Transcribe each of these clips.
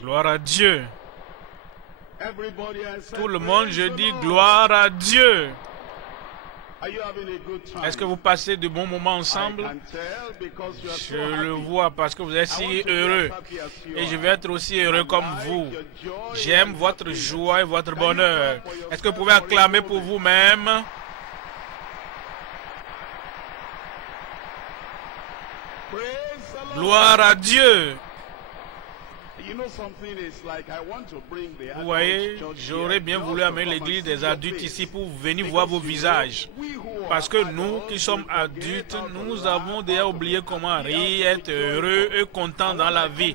Gloire à Dieu. Tout le monde, je dis gloire à Dieu. Est-ce que vous passez de bons moments ensemble? Je le vois parce que vous êtes si heureux. Et je vais être aussi heureux comme vous. J'aime votre joie et votre bonheur. Est-ce que vous pouvez acclamer pour vous-même? Gloire à Dieu. Vous voyez, j'aurais bien voulu amener l'église des adultes ici pour venir voir vos visages. Parce que nous qui sommes adultes, nous avons déjà oublié comment rire, être heureux et content dans la vie.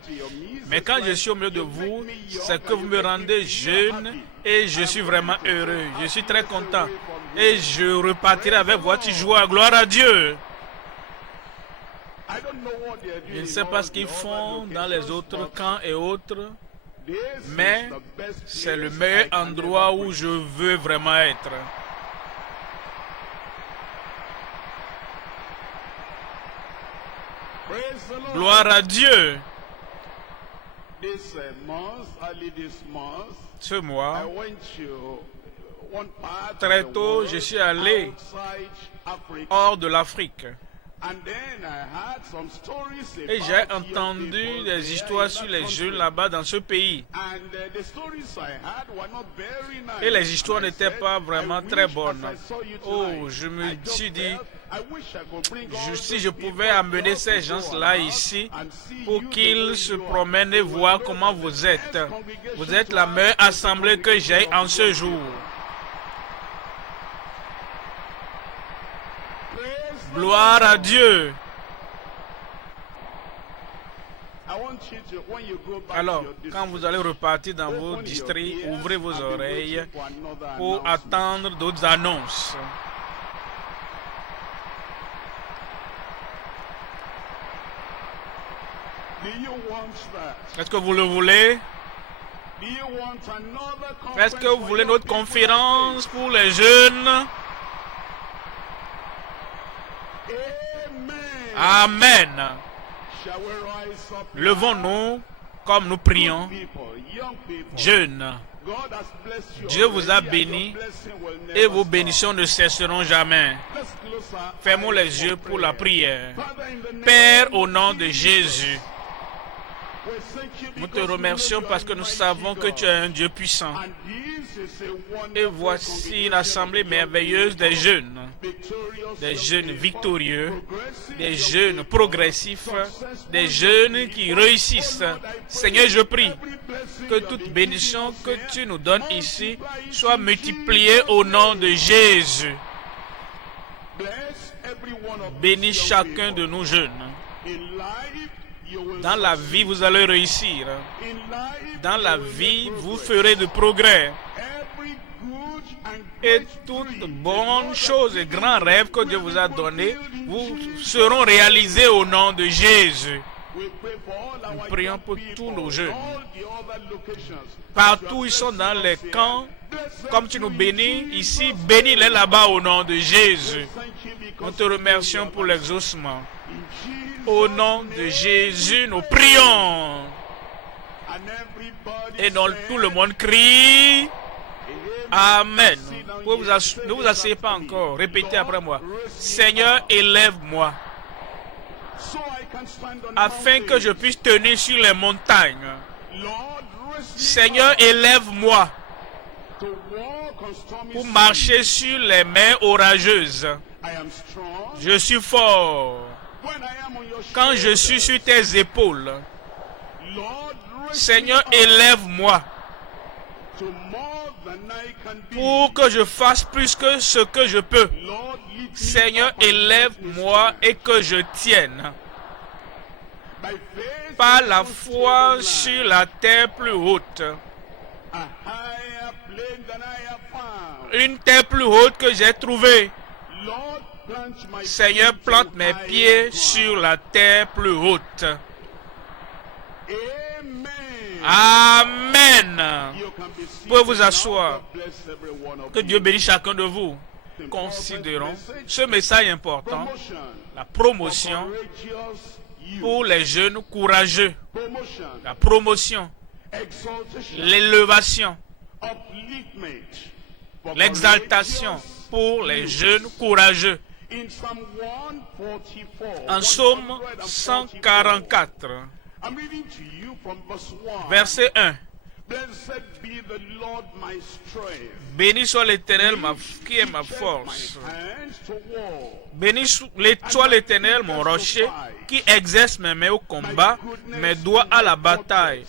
Mais quand je suis au milieu de vous, c'est que vous me rendez jeune et je suis vraiment heureux. Je suis très content. Et je repartirai avec votre joie. Gloire à Dieu. Je ne sais pas ce qu'ils font dans les autres camps et autres, mais c'est le meilleur endroit où je veux vraiment être. Gloire à Dieu. Ce mois, très tôt, je suis allé hors de l'Afrique. Et j'ai entendu des histoires sur les jeunes là-bas dans ce pays. Et les histoires n'étaient pas vraiment très bonnes. Oh, je me suis dit, si je pouvais amener ces gens-là ici pour qu'ils se promènent et voient comment vous êtes. Vous êtes la meilleure assemblée que j'ai en ce jour. Gloire à Dieu. Alors, quand vous allez repartir dans vos districts, ouvrez vos oreilles pour attendre d'autres annonces. Est-ce que vous le voulez? Est-ce que vous voulez notre conférence pour les jeunes? Amen. Levons-nous comme nous prions. Jeunes, Dieu vous a bénis et vos bénédictions ne cesseront jamais. Fermons les yeux pour la prière. Père, au nom de Jésus, nous te remercions parce que nous savons que tu es un Dieu puissant. Et voici une assemblée merveilleuse des jeunes victorieux, des jeunes progressifs, des jeunes qui réussissent. Seigneur, je prie que toute bénédiction que tu nous donnes ici soit multipliée au nom de Jésus. Bénis chacun de nos jeunes. Dans la vie, vous allez réussir. Dans la vie, vous ferez de progrès. Et toutes bonnes choses et grands rêves que Dieu vous a donnés vous seront réalisés au nom de Jésus. Nous prions pour tous nos jeunes. Partout où ils sont dans les camps, comme tu nous bénis ici, bénis-les là-bas au nom de Jésus. Nous te remercions pour l'exaucement. Au nom de Jésus, nous prions. Et dans tout le monde crie Amen. Ne vous asseyez pas encore. Répétez après moi. Seigneur, élève-moi afin que je puisse tenir sur les montagnes. Seigneur, élève-moi pour marcher sur les mers orageuses. Je suis fort quand je suis sur tes épaules. Seigneur, élève-moi pour que je fasse plus que ce que je peux. Seigneur, élève-moi et que je tienne par la foi sur la terre plus haute. Une terre plus haute que j'ai trouvée. Seigneur, plante mes pieds sur la terre plus haute. Amen. Vous pouvez vous asseoir. Que Dieu bénisse chacun de vous. Considérons ce message important, la promotion pour les jeunes courageux, la promotion, l'élévation, l'exaltation pour les jeunes courageux. En Psaume 144, verset 1. Béni soit l'Éternel qui est ma force. Béni soit l'Éternel mon rocher qui exerce mes mains au combat, mes doigts à la bataille.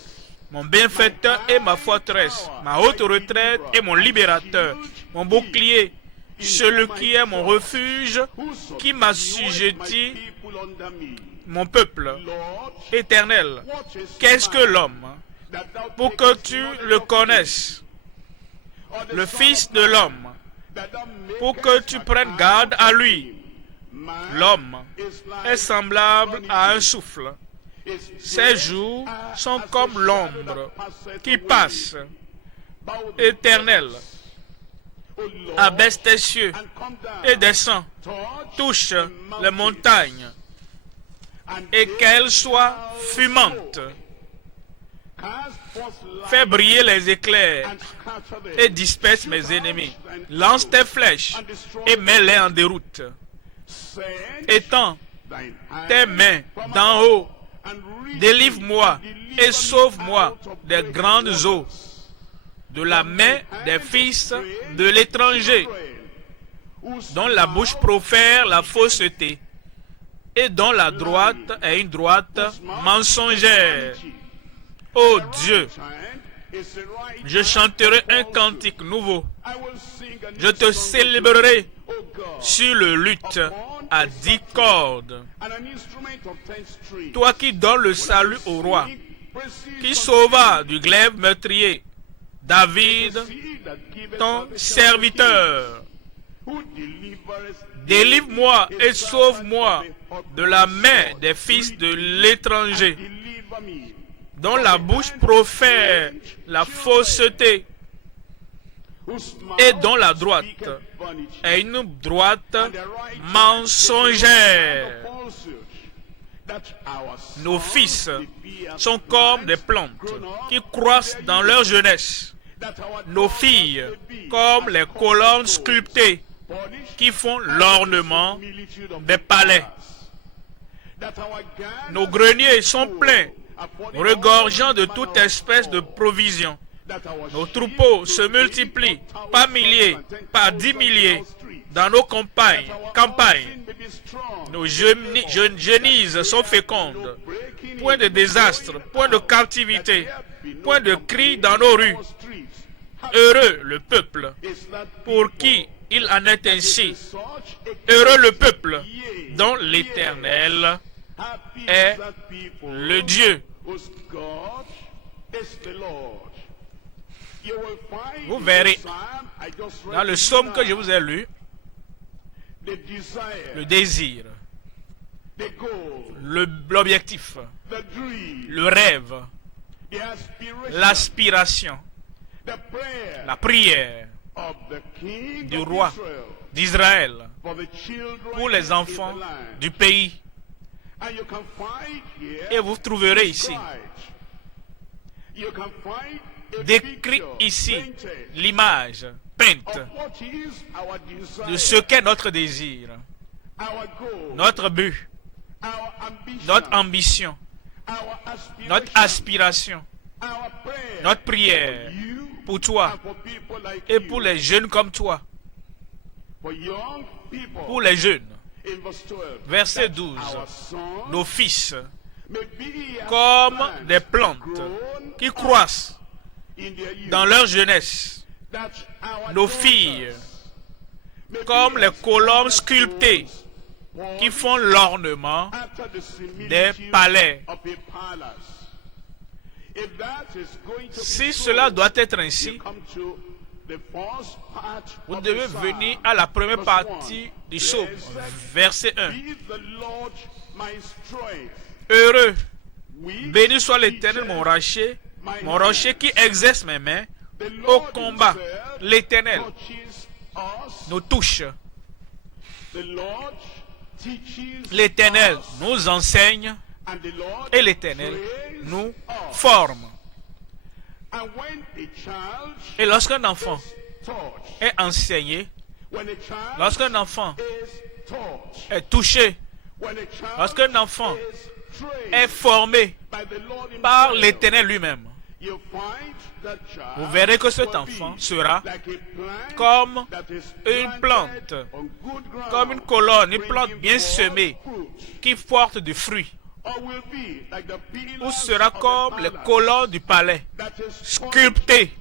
Mon bienfaiteur est ma forteresse, ma haute retraite est mon libérateur, mon bouclier, celui qui est mon refuge, qui m'assujettit, mon peuple. Éternel, qu'est-ce que l'homme pour que tu le connaisses, le Fils de l'homme, pour que tu prennes garde à lui. L'homme est semblable à un souffle. Ses jours sont comme l'ombre qui passe. Éternel, abaisse tes cieux et descends, touche les montagnes et qu'elles soient fumantes. Fais briller les éclairs et disperse mes ennemis. Lance tes flèches et mets-les en déroute. Étends tes mains d'en haut. Délivre-moi et sauve-moi des grandes eaux, de la main des fils de l'étranger, dont la bouche profère la fausseté et dont la droite est une droite mensongère. Ô Dieu, je chanterai un cantique nouveau. Je te célébrerai sur le luth à 10 cordes. Toi qui donnes le salut au roi, qui sauva du glaive meurtrier, David, ton serviteur. Délivre-moi et sauve-moi de la main des fils de l'étranger, dont la bouche profère la fausseté et dont la droite est une droite mensongère. Nos fils sont comme des plantes qui croissent dans leur jeunesse. Nos filles comme les colonnes sculptées qui font l'ornement des palais. Nos greniers sont pleins, regorgeant de toute espèce de provisions. Nos troupeaux se multiplient par milliers, par 10 milliers dans nos campagnes. Nos genises sont fécondes. Point de désastre, point de captivité, point de cri dans nos rues. Heureux le peuple pour qui il en est ainsi. Heureux le peuple dont l'Éternel est le Dieu. Vous verrez dans le psaume que je vous ai lu, le désir, l'objectif, le rêve, l'aspiration, la prière du roi d'Israël pour les enfants du pays. Et vous trouverez ici, décrit ici, l'image peinte de ce qu'est notre désir, notre but, notre ambition, notre aspiration, notre prière pour toi et pour les jeunes comme toi. Pour les jeunes, verset 12, nos fils, comme des plantes qui croissent dans leur jeunesse, nos filles, comme les colonnes sculptées qui font l'ornement des palais. Si cela doit être ainsi, vous devez venir à la première partie du psaume, verset 1. Heureux, béni soit l'Éternel mon rocher qui exerce mes mains au combat. L'Éternel nous touche. L'Éternel nous enseigne Et l'Éternel nous forme. Et lorsqu'un enfant est enseigné, lorsqu'un enfant est touché, lorsqu'un enfant est formé par l'Éternel lui-même, vous verrez que cet enfant sera comme une plante, comme une colonne, une plante bien semée qui porte du fruit, ou sera comme les colonnes du palais, sculptées,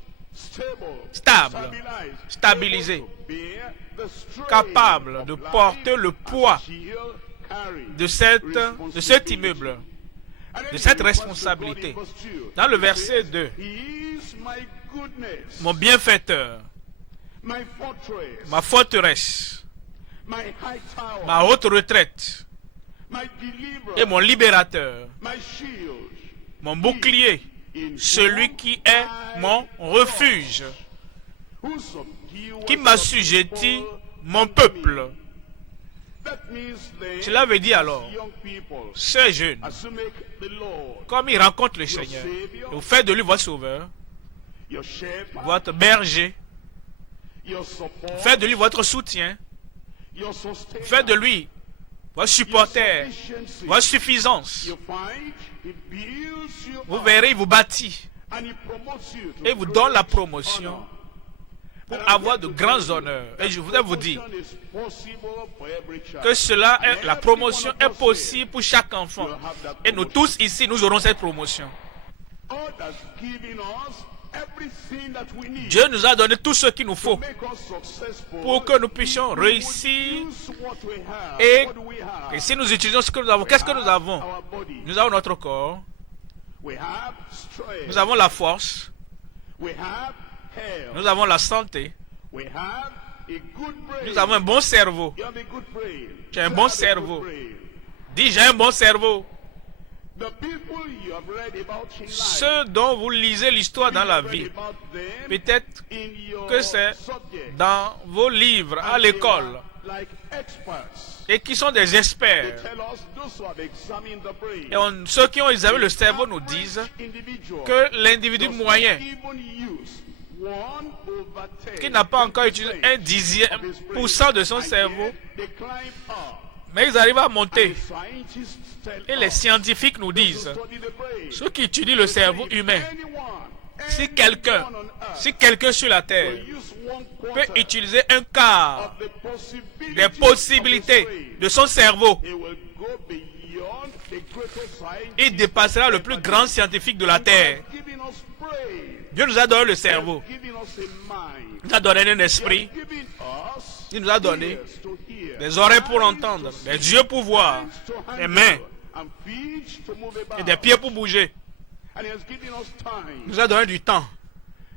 stable, stabilisé, capable de porter le poids de cet immeuble, de cette responsabilité. Dans le verset 2, mon bienfaiteur, ma forteresse, ma haute retraite et mon libérateur, mon bouclier, celui qui est mon refuge, qui m'assujettit mon peuple. Cela veut dire alors, ces jeunes, comme ils rencontrent le Seigneur, vous faites de lui votre sauveur, votre berger, faites de lui votre soutien, faites de lui votre supporter, votre suffisance. Vous verrez, il vous bâtit et vous donne la promotion pour avoir de grands honneurs. Et je voudrais vous dire que la promotion est possible pour chaque enfant. Et nous tous ici, nous aurons cette promotion. Dieu nous a donné tout ce qu'il nous faut pour que nous puissions réussir. Et si nous utilisons ce que nous avons, qu'est-ce que nous avons? Nous avons notre corps, nous avons la force, nous avons la santé, nous avons un bon cerveau. J'ai un bon cerveau. Dis, j'ai un bon cerveau. Ceux dont vous lisez l'histoire dans la vie, peut-être que c'est dans vos livres à l'école, et qui sont des experts. Et ceux qui ont examiné le cerveau nous disent que l'individu moyen, qui n'a pas encore utilisé 1/10% de son cerveau, mais ils arrivent à monter. Et les scientifiques nous disent, ceux qui étudient le cerveau humain, si quelqu'un sur la terre peut utiliser un quart des possibilités de son cerveau, il dépassera le plus grand scientifique de la terre. Dieu nous a donné le cerveau. Il nous a donné un esprit. Il nous a donné des oreilles pour entendre, des yeux pour voir, des mains et des pieds pour bouger. Il nous a donné du temps.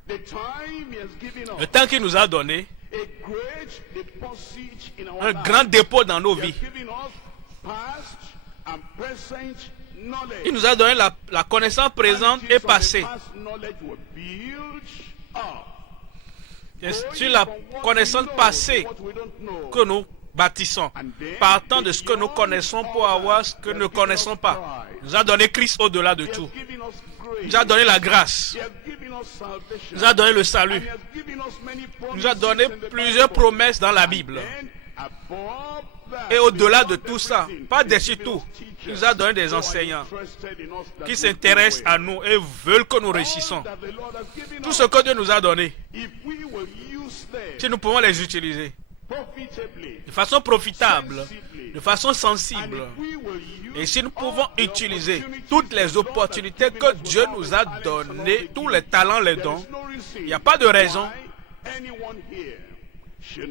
Le temps qu'il nous a donné, un grand dépôt dans nos vies. Il nous a donné la connaissance présente et passée. C'est sur la connaissance passée que nous bâtissons, partant de ce que nous connaissons pour avoir ce que nous ne connaissons pas. Il nous a donné Christ au-delà de tout. Il nous a donné la grâce. Il nous a donné le salut. Il nous a donné plusieurs promesses dans la Bible. Et au-delà de tout ça, pas dessus tout, il nous a donné des enseignants qui s'intéressent à nous et veulent que nous réussissions. Tout ce que Dieu nous a donné, si nous pouvons les utiliser de façon profitable, de façon sensible, et si nous pouvons utiliser toutes les opportunités que Dieu nous a données, tous les talents, les dons, il n'y a pas de raison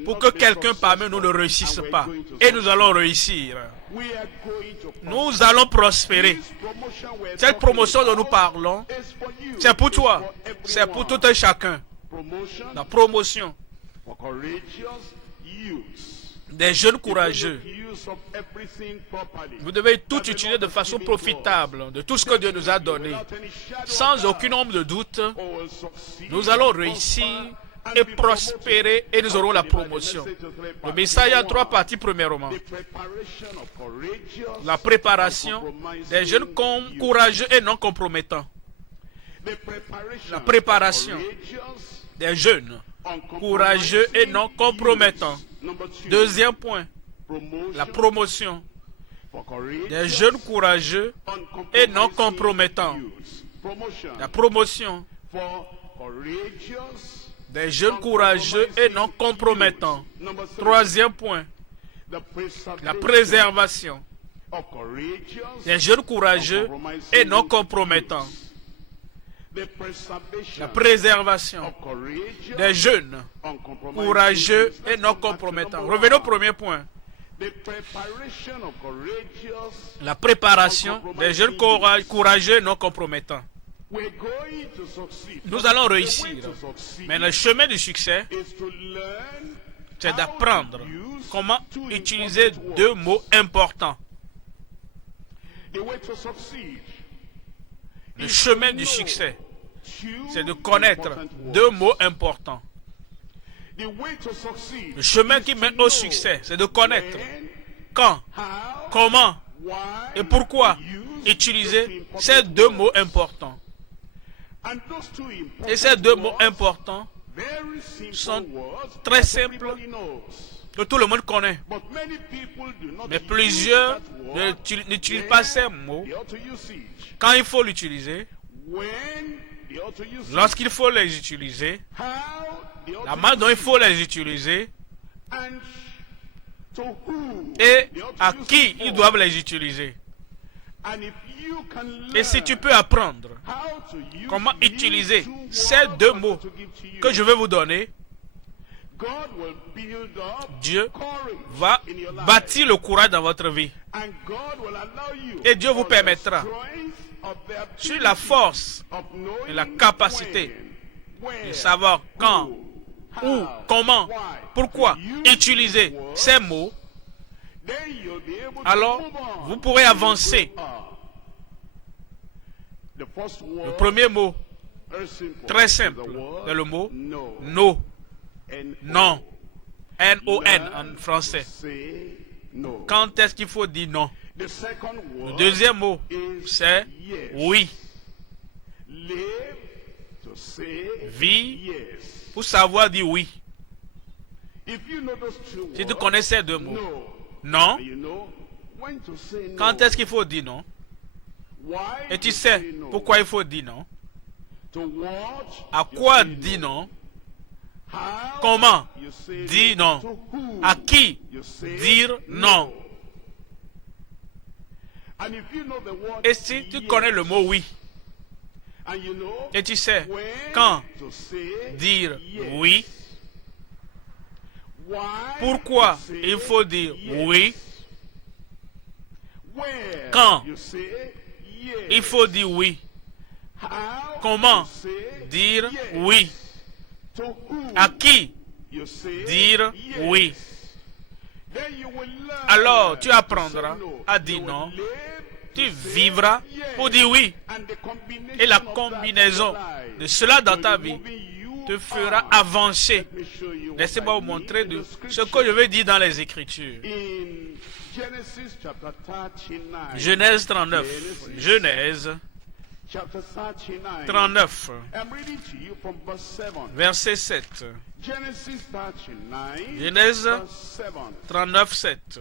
pour que quelqu'un parmi nous ne réussisse pas. Et nous allons réussir. Nous allons prospérer. Cette promotion dont nous parlons, c'est pour toi. C'est pour tout un chacun. La promotion des jeunes courageux. Vous devez tout utiliser de façon profitable, de tout ce que Dieu nous a donné. Sans aucun nombre de doutes, nous allons réussir et prospérer et nous aurons la promotion. Le message a trois parties. Premièrement, la préparation des jeunes courageux et non compromettants. La préparation des jeunes courageux et non compromettants. Deuxième point, la promotion des jeunes courageux et non compromettants. La promotion des jeunes courageux et non compromettants. Troisième point, la préservation des jeunes courageux et non compromettants. La préservation des jeunes courageux et non compromettants. Revenons au premier point. La préparation des jeunes courageux et non compromettants. Nous allons réussir. Mais le chemin du succès, c'est d'apprendre comment utiliser deux mots importants. Le chemin du succès, c'est de connaître deux mots importants. Le chemin qui mène au succès, c'est de connaître quand, comment et pourquoi utiliser ces deux mots importants. Et ces deux mots importants sont très simples, que tout le monde connaît. Mais plusieurs n'utilisent pas ces mots quand il faut l'utiliser, lorsqu'il faut les utiliser, la manière dont il faut les utiliser et à qui ils doivent les utiliser. Et si tu peux apprendre comment utiliser ces deux mots que je vais vous donner, Dieu va bâtir le courage dans votre vie. Et Dieu vous permettra, sur la force et la capacité de savoir quand, où, comment, pourquoi utiliser ces mots, alors vous pourrez avancer. Le premier mot, très simple, c'est le mot no. Non. N-O-N en français. Quand est-ce qu'il faut dire non? Le deuxième mot, c'est oui. Vie pour savoir dire oui. Si tu connais ces deux mots, non. Quand est-ce qu'il faut dire non? Et tu sais pourquoi il faut dire non? À quoi dire non? Comment dire non? À qui dire non? Et si tu connais le mot oui, et tu sais quand dire oui, pourquoi il faut dire oui, quand il faut dire oui, comment dire oui, à qui dire oui, alors tu apprendras à dire non, tu vivras pour dire oui. Et la combinaison de cela dans ta vie te fera avancer. Laissez-moi vous montrer ce que je vais dire dans les Écritures. Genèse 39. Genèse 39. Verset 7. Genèse 39, 7.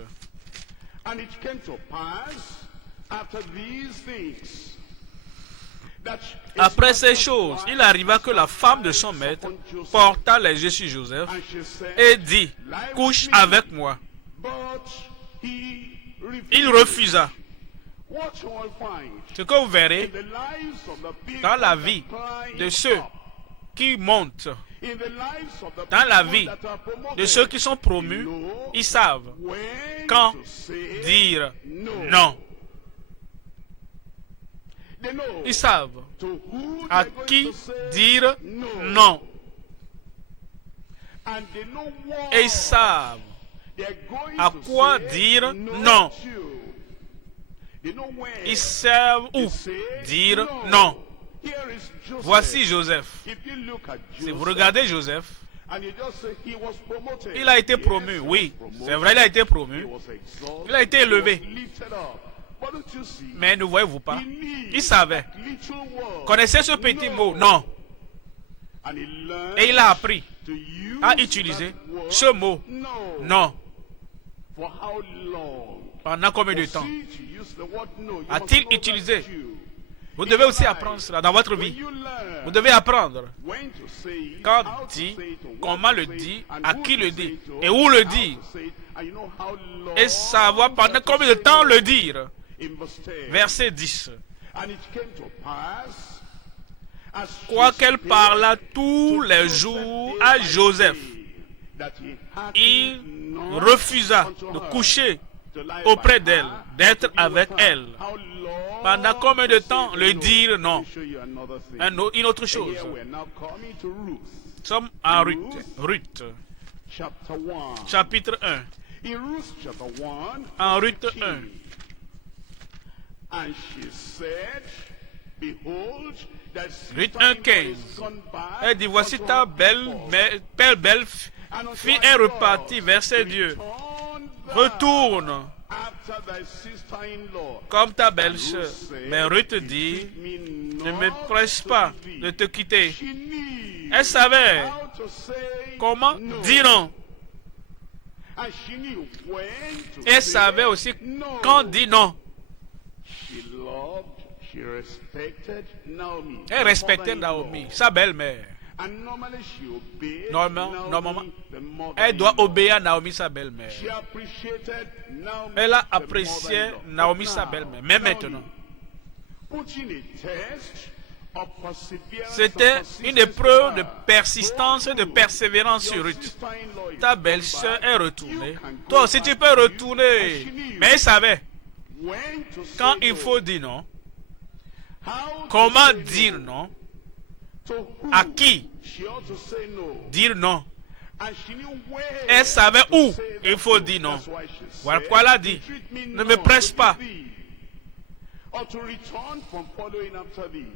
Après ces choses, il arriva que la femme de son maître porta les yeux sur Joseph et dit, couche avec moi. Il refusa. Ce que vous verrez dans la vie de ceux qui montent, dans la vie de ceux qui sont promus, ils savent quand dire non. Ils savent à qui dire non. Et ils savent à quoi dire non. Ils savent où dire non. Voici Joseph. Si vous regardez Joseph, Il a été promu, oui, c'est vrai, il a été promu. Il a été élevé. Mais ne voyez-vous pas? Il savait. Connaissez ce petit mot? Non. Et il a appris à utiliser ce mot. Non. Pendant combien de temps a-t-il utilisé? Vous devez aussi apprendre cela dans votre vie. Vous devez apprendre quand dit, comment le dit, à qui le dit et où le dire. Et savoir pendant combien de temps le dire. Verset 10. Quoiqu'elle parla tous les jours à Joseph, il refusa de coucher auprès d'elle, d'être avec elle. Pendant combien de temps le dire non? Une autre chose. Nous sommes en Ruth. Chapitre 1. En Ruth 1. Ruth 1,15. Elle dit, voici ta belle fille est repartie vers ses dieux. Retourne comme ta belle-sœur. Mais Ruth dit, ne me presse pas de te quitter. Elle savait comment dire non. Elle savait aussi quand dire non. Elle respectait Naomi, sa belle-mère. Normalement, elle doit obéir à Naomi, sa belle-mère. Elle a apprécié Naomi, sa belle-mère. Mais maintenant, c'était une épreuve de persistance et de persévérance sur Ruth. Ta belle-sœur est retournée. Toi aussi, tu peux retourner. Mais elle savait quand il faut dire non. Comment dire non? À qui dire non? Elle savait où il faut dire non. Voilà pourquoi elle a dit, ne me presse pas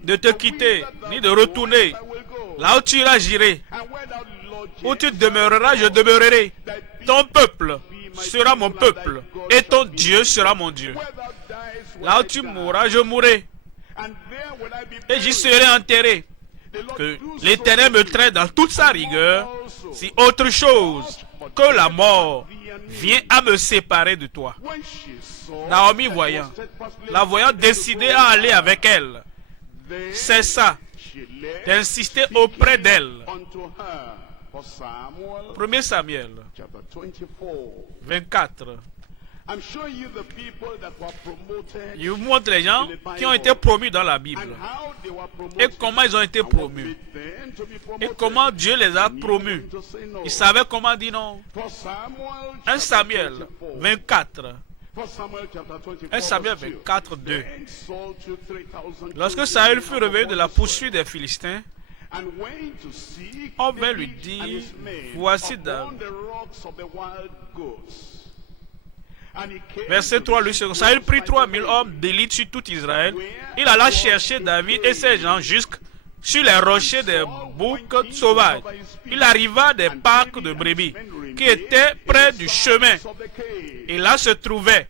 de te quitter, ni de retourner. Là où tu iras, j'irai. Où tu demeureras, je demeurerai. Ton peuple sera mon peuple, et ton Dieu sera mon Dieu. Là où tu mourras, je mourrai. Et j'y serai enterré. Que l'Éternel me traite dans toute sa rigueur, si autre chose que la mort vient à me séparer de toi. Naomi la voyant décider à aller avec elle, cessa d'insister auprès d'elle. 1 Samuel 24. Il vous montre les gens qui ont été promus dans la Bible. Et comment ils ont été promus. Et comment Dieu les a promus. Ils savaient comment dire non. 1 Samuel 24. 1 Samuel 24, 2. Lorsque Saül fut revenu de la poursuite des Philistins, on vint lui dire, voici David. Verset 3, lui, Saül prit 3000 hommes d'élite sur tout Israël. Il alla chercher David et ses gens jusque sur les rochers des boucs sauvages. Il arriva des parcs de brebis qui étaient près du chemin. Et là se trouvait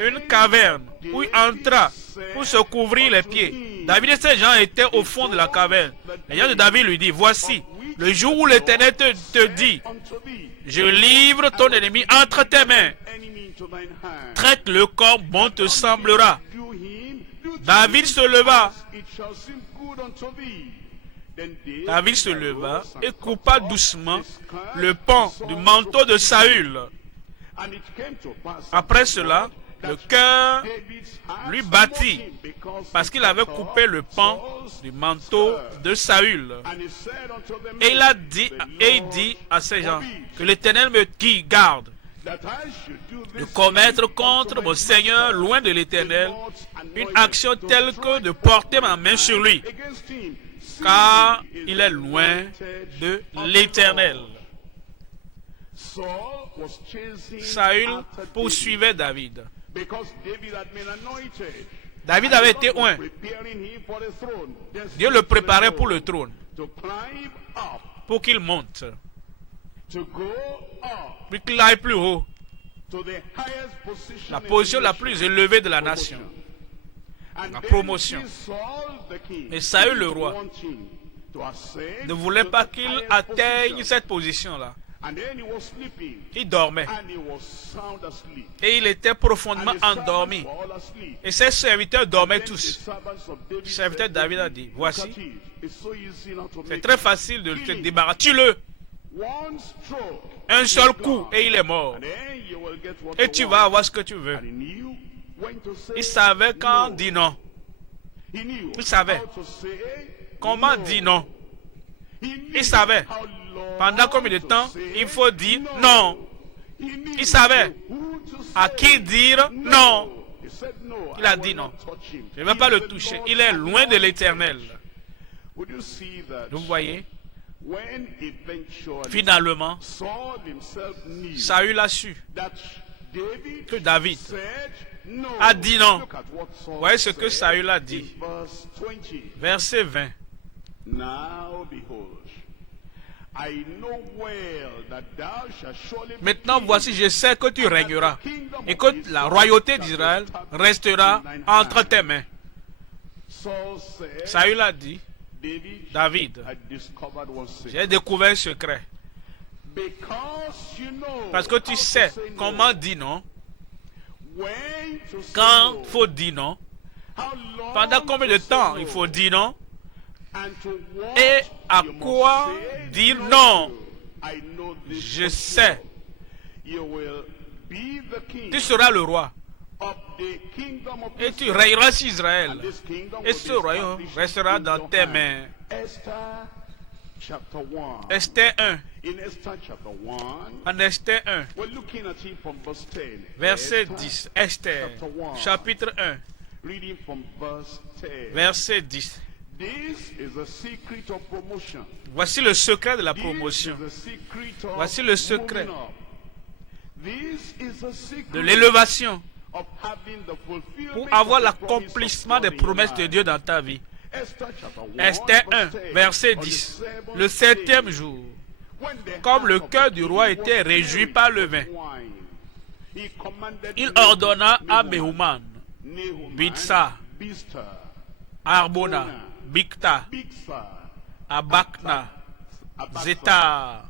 une caverne où il entra pour se couvrir les pieds. David et ses gens étaient au fond de la caverne. Les gens de David lui dit, voici, le jour où l'Éternel te dit, je livre ton ennemi entre tes mains. Traite-le comme bon te semblera. David se leva. David se leva et coupa doucement le pan du manteau de Saül. Après cela, le cœur lui battit parce qu'il avait coupé le pan du manteau de Saül. Et il dit à ses gens que l'Éternel me garde de commettre contre mon Seigneur loin de l'Éternel une action telle que de porter ma main sur lui, car il est loin de l'Éternel. Saül poursuivait David. David avait été oint. Dieu le préparait pour le trône. pour qu'il monte, pour qu'il aille plus haut, la position la plus élevée de la nation, la promotion. Et Saül le roi ne voulait pas qu'il atteigne cette position-là. Il dormait. Et il était profondément endormi. Et ses serviteurs dormaient tous. Le serviteur David a dit, voici, c'est très facile de te débarrasser. Tue-le. Un seul coup et il est mort. Et tu vas avoir ce que tu veux. Il savait quand dire non. Il savait comment dire non. Il savait pendant combien de temps il faut dire non. Il savait à qui dire non. Il a dit non. Je ne vais pas le toucher. Il est loin de l'Éternel. Vous voyez, finalement, Saül a su que David a dit non. Vous voyez ce que Saül a dit. Verset 20. Maintenant, voici, je sais que tu régneras et que la royauté d'Israël restera entre tes mains. Saül a dit, David, j'ai découvert un secret. Parce que tu sais comment dire non, quand il faut dire non, pendant combien de temps il faut dire non, et à quoi dire non. Je sais. Tu seras le roi. Et tu règneras sur Israël. Et ce royaume restera dans tes mains. Esther 1. En Esther 1. Verset 10. Esther. Chapitre 1. Verset 10. Voici le secret de la promotion. Voici le secret de l'élévation pour avoir l'accomplissement des promesses de Dieu dans ta vie. Esther 1, verset 10. Le 7e jour, comme le cœur du roi était réjoui par le vin, il ordonna à Mehuman, Bitsa, Arbona, Bikta, Abakna, Zeta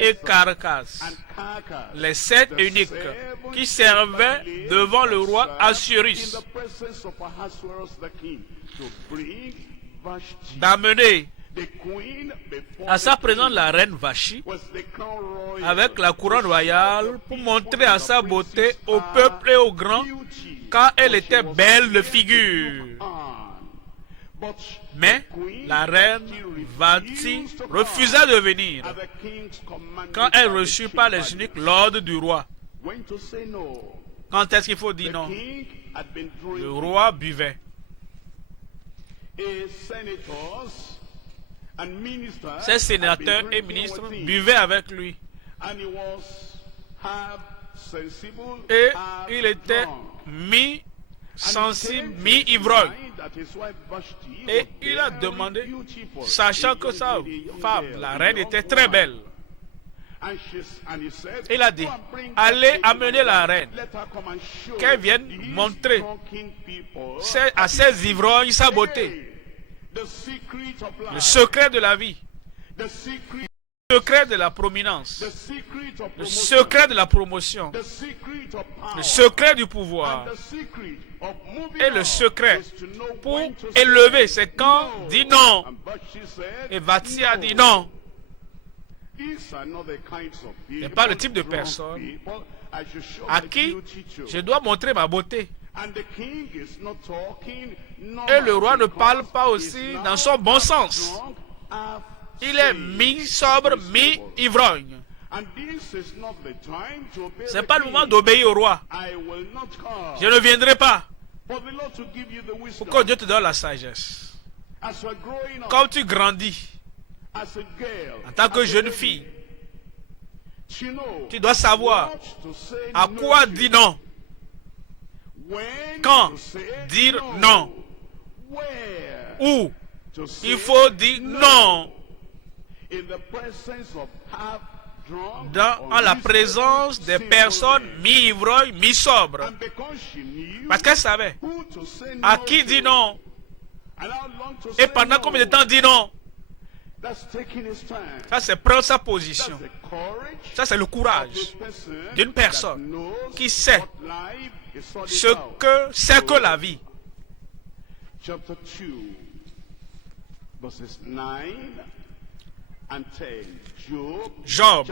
et Carcas, les 7 eunuques qui servaient devant le roi Assuérus, d'amener à sa présence la reine Vachi avec la couronne royale pour montrer à sa beauté au peuple et aux grands car elle était belle de figure. Mais la reine Vati refusa de venir quand elle reçut par les eunuques l'ordre du roi. Quand est-ce qu'il faut dire non? Le roi buvait. Ses sénateurs et ministres buvaient avec lui. Et il était mi-sensible, mi-ivrogne. Et il a demandé, sachant que sa femme, la reine, était très belle. Il a dit, allez amener la reine, qu'elle vienne montrer à ces ivrognes sa beauté. Le secret de la vie, le secret de la prominence, le secret de la promotion, le secret du pouvoir et le secret pour élever, c'est quand dit non. Et Vati a dit non. Ce n'est pas le type de personne à qui je dois montrer ma beauté. Et le roi ne parle pas aussi dans son bon sens. Il est mi-sobre, mi-ivrogne. Ce n'est pas le moment d'obéir au roi. Je ne viendrai pas. Pour que Dieu te donne la sagesse. Quand tu grandis, en tant que jeune fille, tu dois savoir à quoi dire non. Quand dire non. Où il faut dire non. en la présence des personnes mi-ivrognes, mi-sobres. Parce qu'elle savait à qui dit non et pendant combien de temps dit non. Ça, c'est prendre sa position. Ça, c'est le courage d'une personne qui sait ce que c'est que la vie. Job,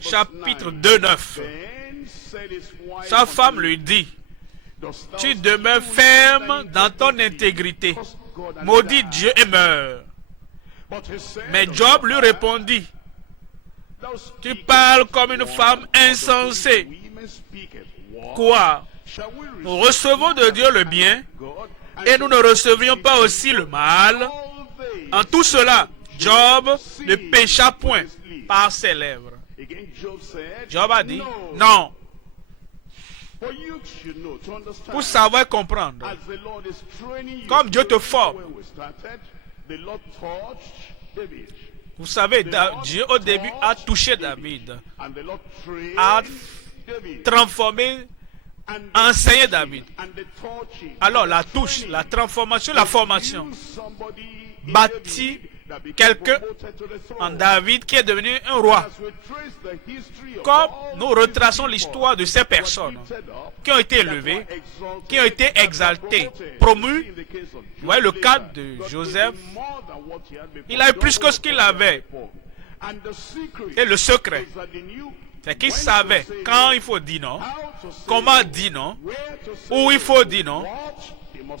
chapitre 2, 9. Sa femme lui dit, tu demeures ferme dans ton intégrité. Maudit Dieu et meurs. Mais Job lui répondit, tu parles comme une femme insensée. Quoi? Nous recevons de Dieu le bien et nous ne recevrions pas aussi le mal. En tout cela, Job ne pécha point par ses lèvres. Job a dit, non. Pour savoir et comprendre, comme Dieu te forme. Vous savez, Dieu au début a touché David, a transformé, enseigné David. Alors la touche, la transformation, la formation, bâtit quelqu'un en David qui est devenu un roi. Comme nous retraçons l'histoire de ces personnes qui ont été élevées, qui ont été exaltées, promues. Vous voyez le cas de Joseph, il a eu plus que ce qu'il avait. Et le secret, c'est qu'il savait quand il faut dire non, comment dire non, où il faut dire non,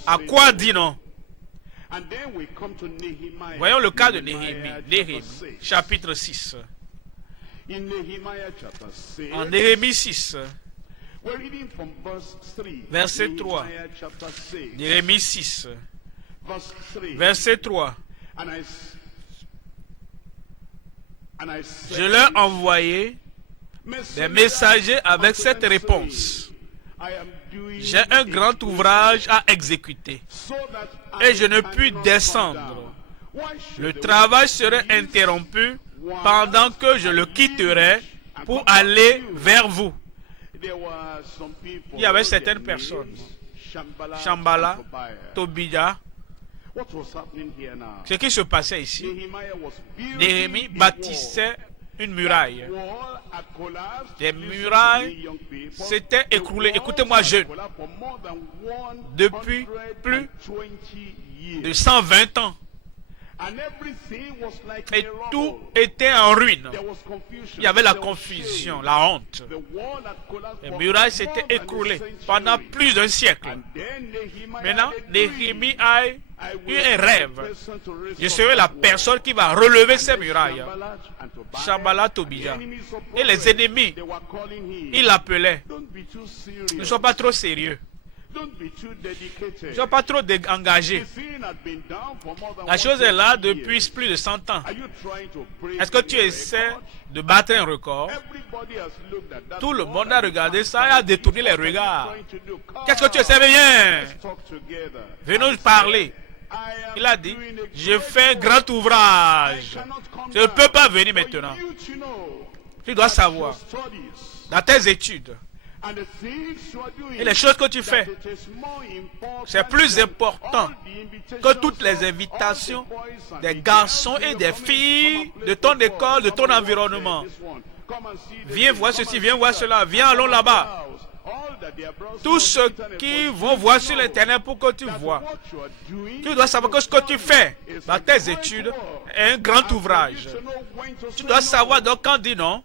à quoi dire non. Voyons le cas de Néhémie, chapitre 6. En Néhémie 6, verset 3. Néhémie 6, verset 3. Je leur ai envoyé des messagers avec cette réponse. J'ai un grand ouvrage à exécuter et je ne puis descendre. Le travail serait interrompu pendant que je le quitterai pour aller vers vous. Il y avait certaines personnes, Shambhala, Tobia. Ce qui se passait ici, Néhémie bâtissait une muraille. Les murailles s'étaient écroulées. Écoutez-moi, jeunes, depuis plus de 120 ans. Et tout était en ruine. Il y avait la confusion, la honte. Les murailles s'étaient écroulées pendant plus d'un siècle. Maintenant, Néhémie a eu un rêve. Je serai la personne qui va relever ces murailles. Shambhala, Tobia. Et les ennemis, ils l'appelaient. Ne sois pas trop sérieux. Ne sois pas trop engagé. La chose est là depuis plus de 100 ans. Est-ce que tu essaies de battre un record? Tout le monde a regardé ça et a détourné les regards. Qu'est-ce que tu essaies? Viens. Venons parler. Il a dit, je fais un grand ouvrage. Je ne peux pas venir maintenant. Tu dois savoir, dans tes études, et les choses que tu fais, c'est plus important que toutes les invitations des garçons et des filles de ton école, de ton environnement. Viens voir ceci, viens voir cela, viens, allons là-bas. Tous ceux qui vont voir sur l'internet pour que tu vois. Tu dois savoir que ce que tu fais dans tes études est un grand ouvrage. Tu dois savoir donc quand dit non,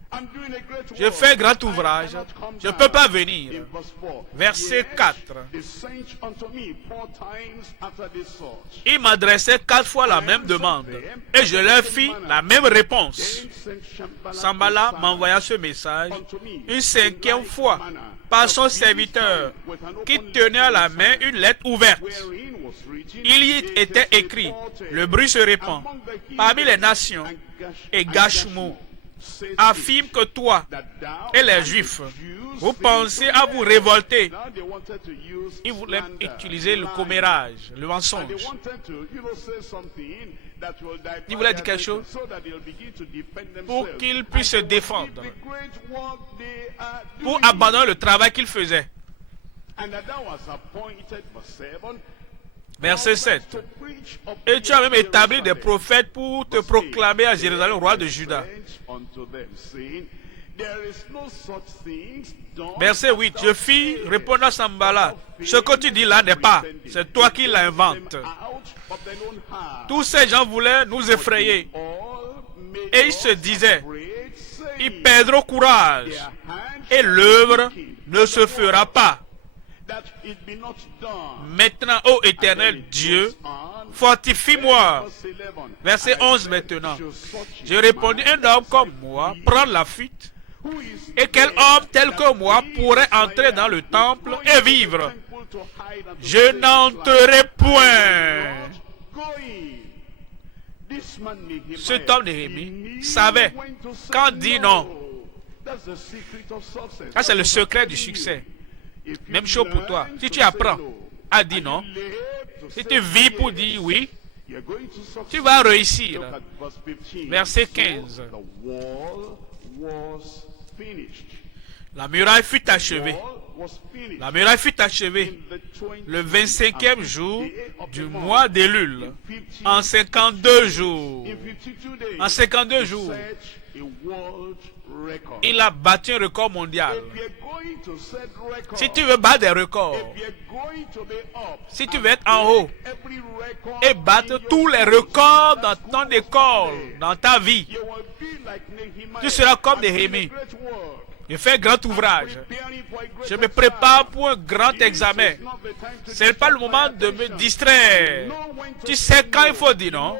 je fais un grand ouvrage, je ne peux pas venir. Verset 4. Il m'adressait 4 fois la même demande et je leur fis la même réponse. Shambhala m'envoya ce message une 5e fois par son serviteur qui tenait à la main une lettre ouverte. Il y était écrit, le bruit se répand parmi les nations et Gashmu affirme que toi et les Juifs Vous pensez à vous révolter. Ils voulaient utiliser le commérage, le mensonge. Ils voulaient dire quelque chose pour qu'ils puissent se défendre, pour abandonner le travail qu'ils faisaient. Verset 7. Et tu as même établi des prophètes pour te proclamer à Jérusalem roi de Juda. Verset 8. Je fis répondre à Sambala, ce que tu dis là n'est pas, c'est toi qui l'inventes. Tous ces gens voulaient nous effrayer. Et ils se disaient, ils perdront courage et l'œuvre ne se fera pas. Maintenant, ô Éternel Dieu, fortifie-moi. Verset 11 maintenant. Je répondis, un homme comme moi prend la fuite. Et quel homme tel que moi pourrait entrer dans le temple et vivre? Je n'entrerai point. Cet homme Néhémie savait quand dit non. Ça, c'est le secret du succès. Même chose pour toi. Si tu apprends à dire non, si tu vis pour dire oui, tu vas réussir. Verset 15. La muraille fut achevée. La muraille fut achevée le 25e jour du mois d'Élul, en 52 jours. En 52 jours, il a battu un record mondial. Si tu veux battre des records, si tu veux être en haut et battre tous les records dans ton école, dans ta vie, tu seras comme Néhémie. Je fais un grand ouvrage. Je me prépare pour un grand examen. Ce n'est pas le moment de me distraire. Tu sais quand il faut dire non.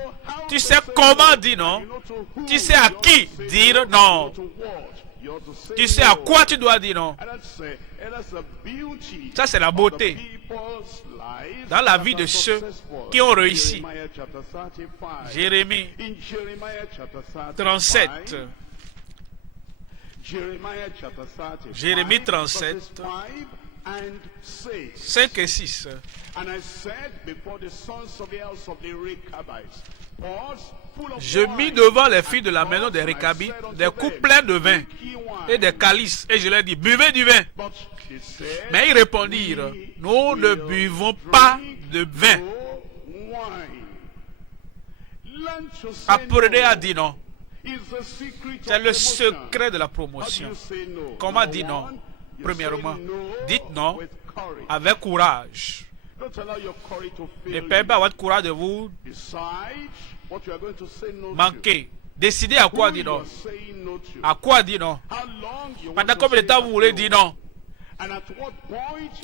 Tu sais comment dire non. Tu sais à qui dire non. Tu sais à quoi tu dois dire non. Ça, c'est la beauté dans la vie de ceux qui ont réussi. Jérémie 37. Jérémie 37, 5 et 6. Je mis devant les filles de la maison des Récabites des coupes pleines de vin et des calices, et je leur dis, buvez du vin. Mais ils répondirent, nous ne buvons pas de vin. Apprenez à dire non. C'est le secret de la promotion. Comment dire non? Premièrement, dites non avec courage. Ne permettez pas votre courage de vous manquer. Décidez à quoi dire non. À quoi dire non? Pendant combien de temps vous voulez dire non?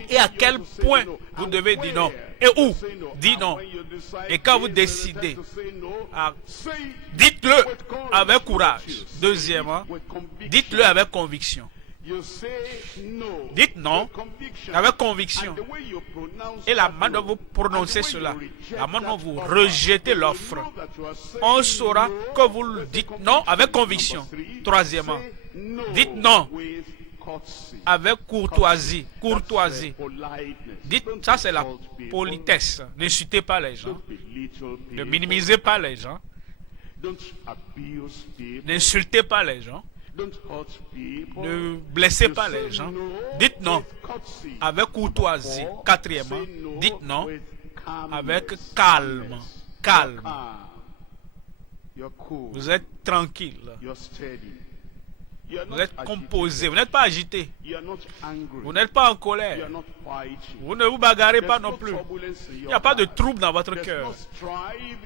Et à quel point vous devez dire non? Et où dire non? Et quand vous décidez, dites-le avec courage. Deuxièmement, dites-le avec conviction. Dites non avec conviction. Et la manière dont vous prononcez cela, la manière dont vous rejetez l'offre, on saura que vous le dites non avec conviction. Troisièmement, dites non avec courtoisie. Courtoisie. Dites, ça c'est la politesse. N'insultez pas les gens. Ne minimisez pas les gens. N'insultez pas les gens. Ne blessez pas les gens. Dites non avec courtoisie. Quatrièmement, dites non avec calme. Calme. Vous êtes tranquille. Vous êtes composé, vous n'êtes pas agité. Vous n'êtes pas en colère. Vous ne vous bagarrez pas non plus. Il n'y a pas de trouble dans votre cœur.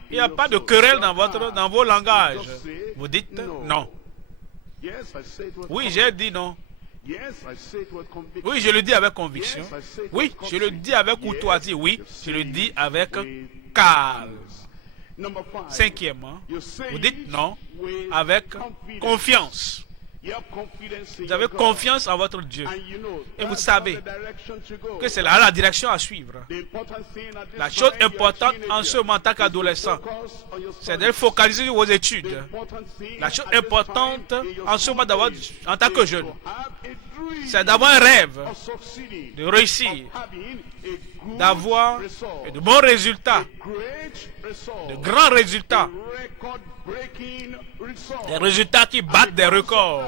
Il n'y a pas de querelle dans vos langages. Vous dites non. Oui, j'ai dit non. Oui, je le dis avec conviction. Oui, je le dis avec courtoisie. Oui, je le dis avec calme. Cinquièmement, vous dites non avec confiance. Vous avez confiance en votre Dieu. Et vous savez que c'est là la direction à suivre. La chose importante en ce moment en tant qu'adolescent, c'est de focaliser sur vos études. La chose importante en ce moment en tant que jeune, c'est d'avoir un rêve, de réussir, d'avoir de bons résultats, de grands résultats, des résultats qui battent des records.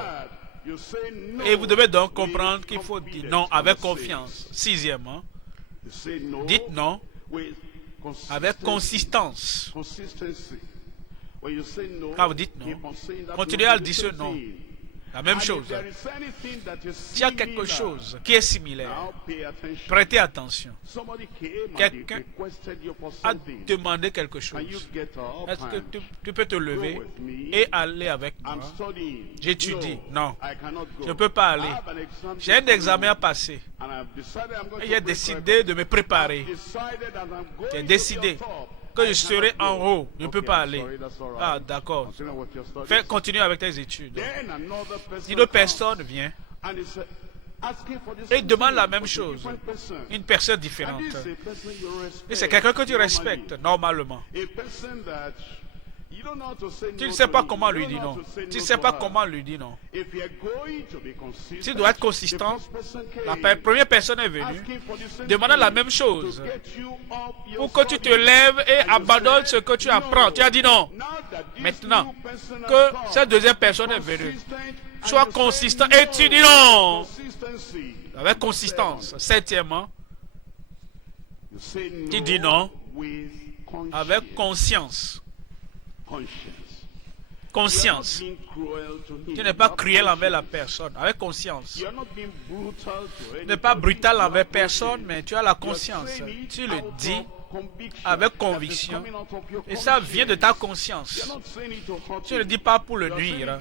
Et vous devez donc comprendre qu'il faut dire non avec confiance. Sixièmement, dites non avec consistance. Quand vous dites non, continuez à le dire ce non. La même chose. S'il y a quelque chose qui est similaire, prêtez attention. Quelqu'un a demandé quelque chose. Est-ce que tu peux te lever et aller avec moi? J'étudie. Non, je ne peux pas aller. J'ai un examen à passer. Et j'ai décidé de me préparer. J'ai décidé que je serai en haut. Je ne peux pas aller. Ah, d'accord. Continue avec tes études. Une autre personne vient et demande la même chose. Une personne différente. Et c'est quelqu'un que tu respectes normalement. Tu ne sais pas comment lui dire non. Tu ne sais pas comment lui dire non. Tu dois être consistant. La première personne est venue demandant la même chose pour que tu te lèves et abandonnes ce que tu apprends. Tu as dit non. Maintenant que cette deuxième personne est venue, sois consistant et tu dis non. Avec consistance. Septièmement, tu dis non avec conscience. Conscience. Tu n'es pas cruel envers la personne, avec conscience. Tu n'es pas brutal envers personne, mais tu as la conscience. Tu le dis avec conviction et ça vient de ta conscience. Tu ne le dis pas pour le nuire.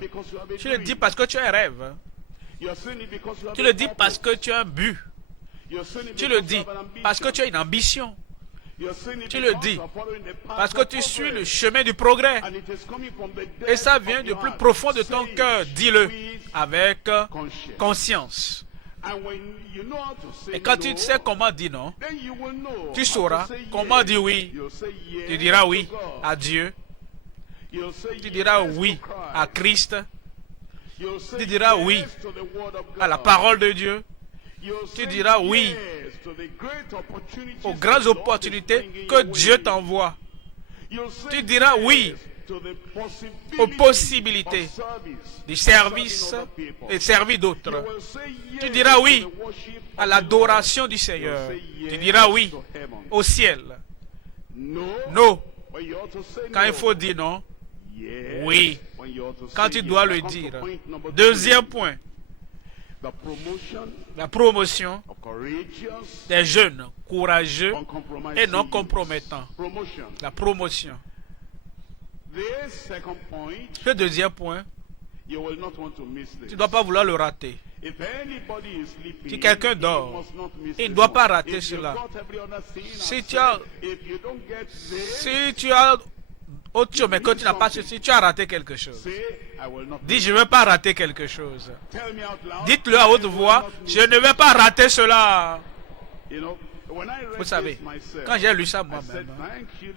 Tu le dis parce que tu as un rêve. Tu le dis parce que tu as un but. Tu le dis parce que tu as une ambition. Tu le dis parce que tu suis le chemin du progrès. Et ça vient du plus profond de ton cœur. Dis-le avec conscience. Et quand tu sais comment dire non, tu sauras comment dire oui. Tu diras oui à Dieu. Tu diras oui à Christ. Tu diras oui à la parole de Dieu. Tu diras oui aux grandes opportunités que Dieu t'envoie. Tu diras oui aux possibilités du service et servir d'autres. Tu diras oui à l'adoration du Seigneur. Tu diras oui au ciel. Non. Quand il faut dire non, oui. Quand tu dois le dire. Deuxième point. La promotion des jeunes courageux et non compromettants. La promotion. Le deuxième point, tu ne dois pas vouloir le rater. Si quelqu'un dort, il ne doit pas rater cela. Si tu as autre chose, mais que tu n'as pas ceci, tu as raté quelque chose. Dis, je ne vais pas rater quelque chose. Dites-le à haute voix, je ne vais pas rater cela. Vous savez, quand j'ai lu ça moi-même,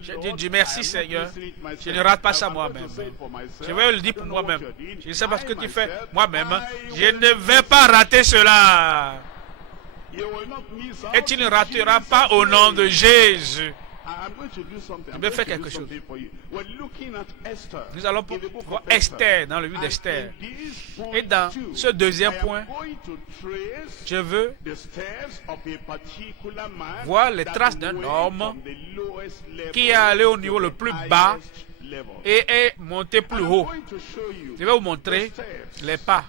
j'ai dit merci Seigneur, je ne rate pas ça moi-même. Je vais le dire pour moi-même. Je ne sais pas ce que tu fais moi-même. Je ne vais pas rater cela. Et tu ne rateras pas au nom de Jésus. Je vais faire quelque chose. Nous allons voir Esther dans le livre d'Esther. Et dans ce deuxième point, je veux voir les traces d'un homme qui est allé au niveau le plus bas et est monté plus haut. Je vais vous montrer les pas,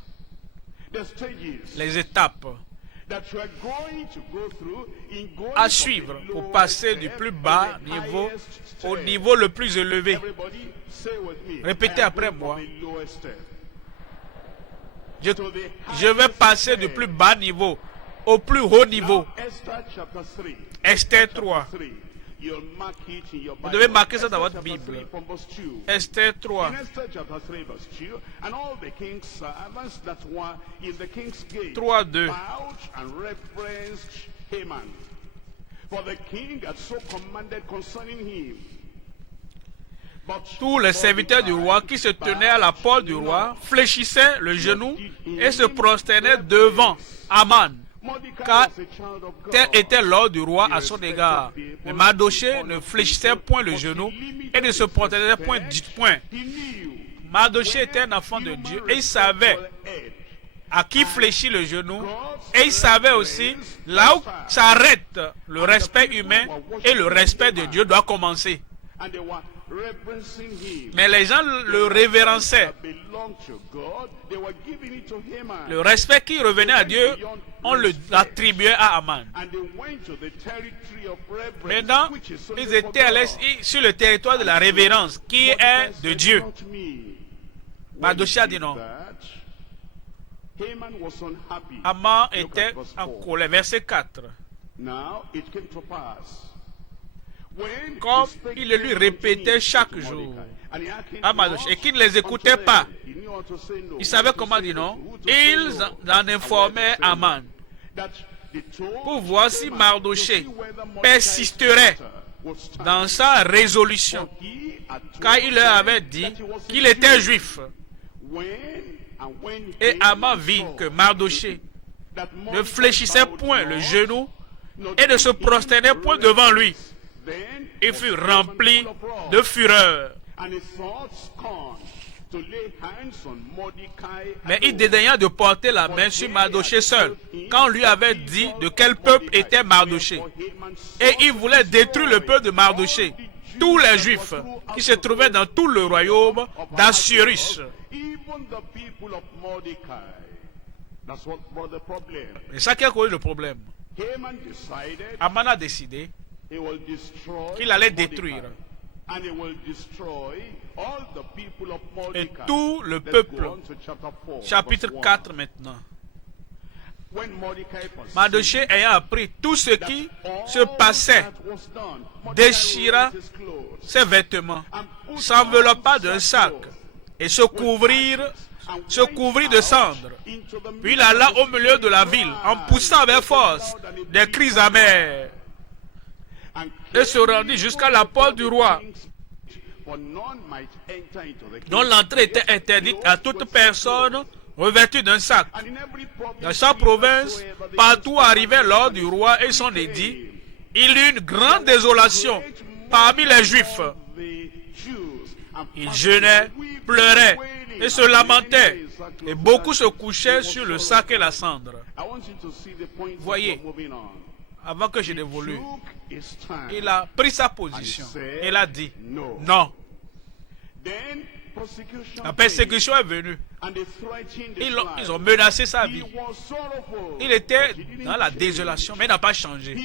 les étapes à suivre pour passer du plus bas niveau au niveau le plus élevé. Répétez après moi. Je vais passer du plus bas niveau au plus haut niveau. Esther 3. Vous devez marquer ça dans votre Bible. Esther 3. 3:2. Tous les serviteurs du roi qui se tenaient à la porte du roi fléchissaient le genou et se prosternaient devant Aman, car tel était l'ordre du roi à son égard. Mais Mardochée ne fléchissait point le genou et ne se prosternait point. Dites point. Mardochée était un enfant de Dieu et il savait à qui fléchit le genou, et il savait aussi là où s'arrête le respect humain et le respect de Dieu doit commencer. Mais les gens le révérençaient. Le respect qui revenait à Dieu, on l'attribuait à Aman. Maintenant, ils étaient allés sur le territoire de la révérence, qui est de Dieu. Mardochée a dit non. Aman était en colère. Verset 4. Comme il le lui répétait chaque jour à Mardochée, et qu'il ne les écoutait pas, il savait comment dire non. Ils en informaient Aman pour voir si Mardochée persisterait dans sa résolution, car il leur avait dit qu'il était juif. Et Aman vit que Mardochée ne fléchissait point le genou et ne se prosternait point devant lui. Il fut rempli de fureur. Mais il dédaigna de porter la main sur Mardochée seul, quand on lui avait dit de quel peuple était Mardochée. Et il voulait détruire le peuple de Mardochée, tous les Juifs qui se trouvaient dans tout le royaume d'Assuérus. Et ça qui a causé le problème. Aman a décidé qu'il allait détruire et tout le peuple. Chapitre 4 maintenant. Mardochée ayant appris tout ce qui se passait, déchira ses vêtements, s'enveloppa d'un sac et se couvrit de cendres. Puis il alla au milieu de la ville en poussant avec force des cris amers et se rendit jusqu'à la porte du roi, dont l'entrée était interdite à toute personne revêtue d'un sac. Dans sa province, partout où arrivait l'ordre du roi et son édit, il eut une grande désolation parmi les Juifs. Ils jeûnaient, pleuraient et se lamentaient, et beaucoup se couchaient sur le sac et la cendre. Voyez, avant que je n'évolue, il a pris sa position. Il a dit non. La persécution est venue. Ils ont menacé sa vie. Il était dans la désolation, mais il n'a pas changé.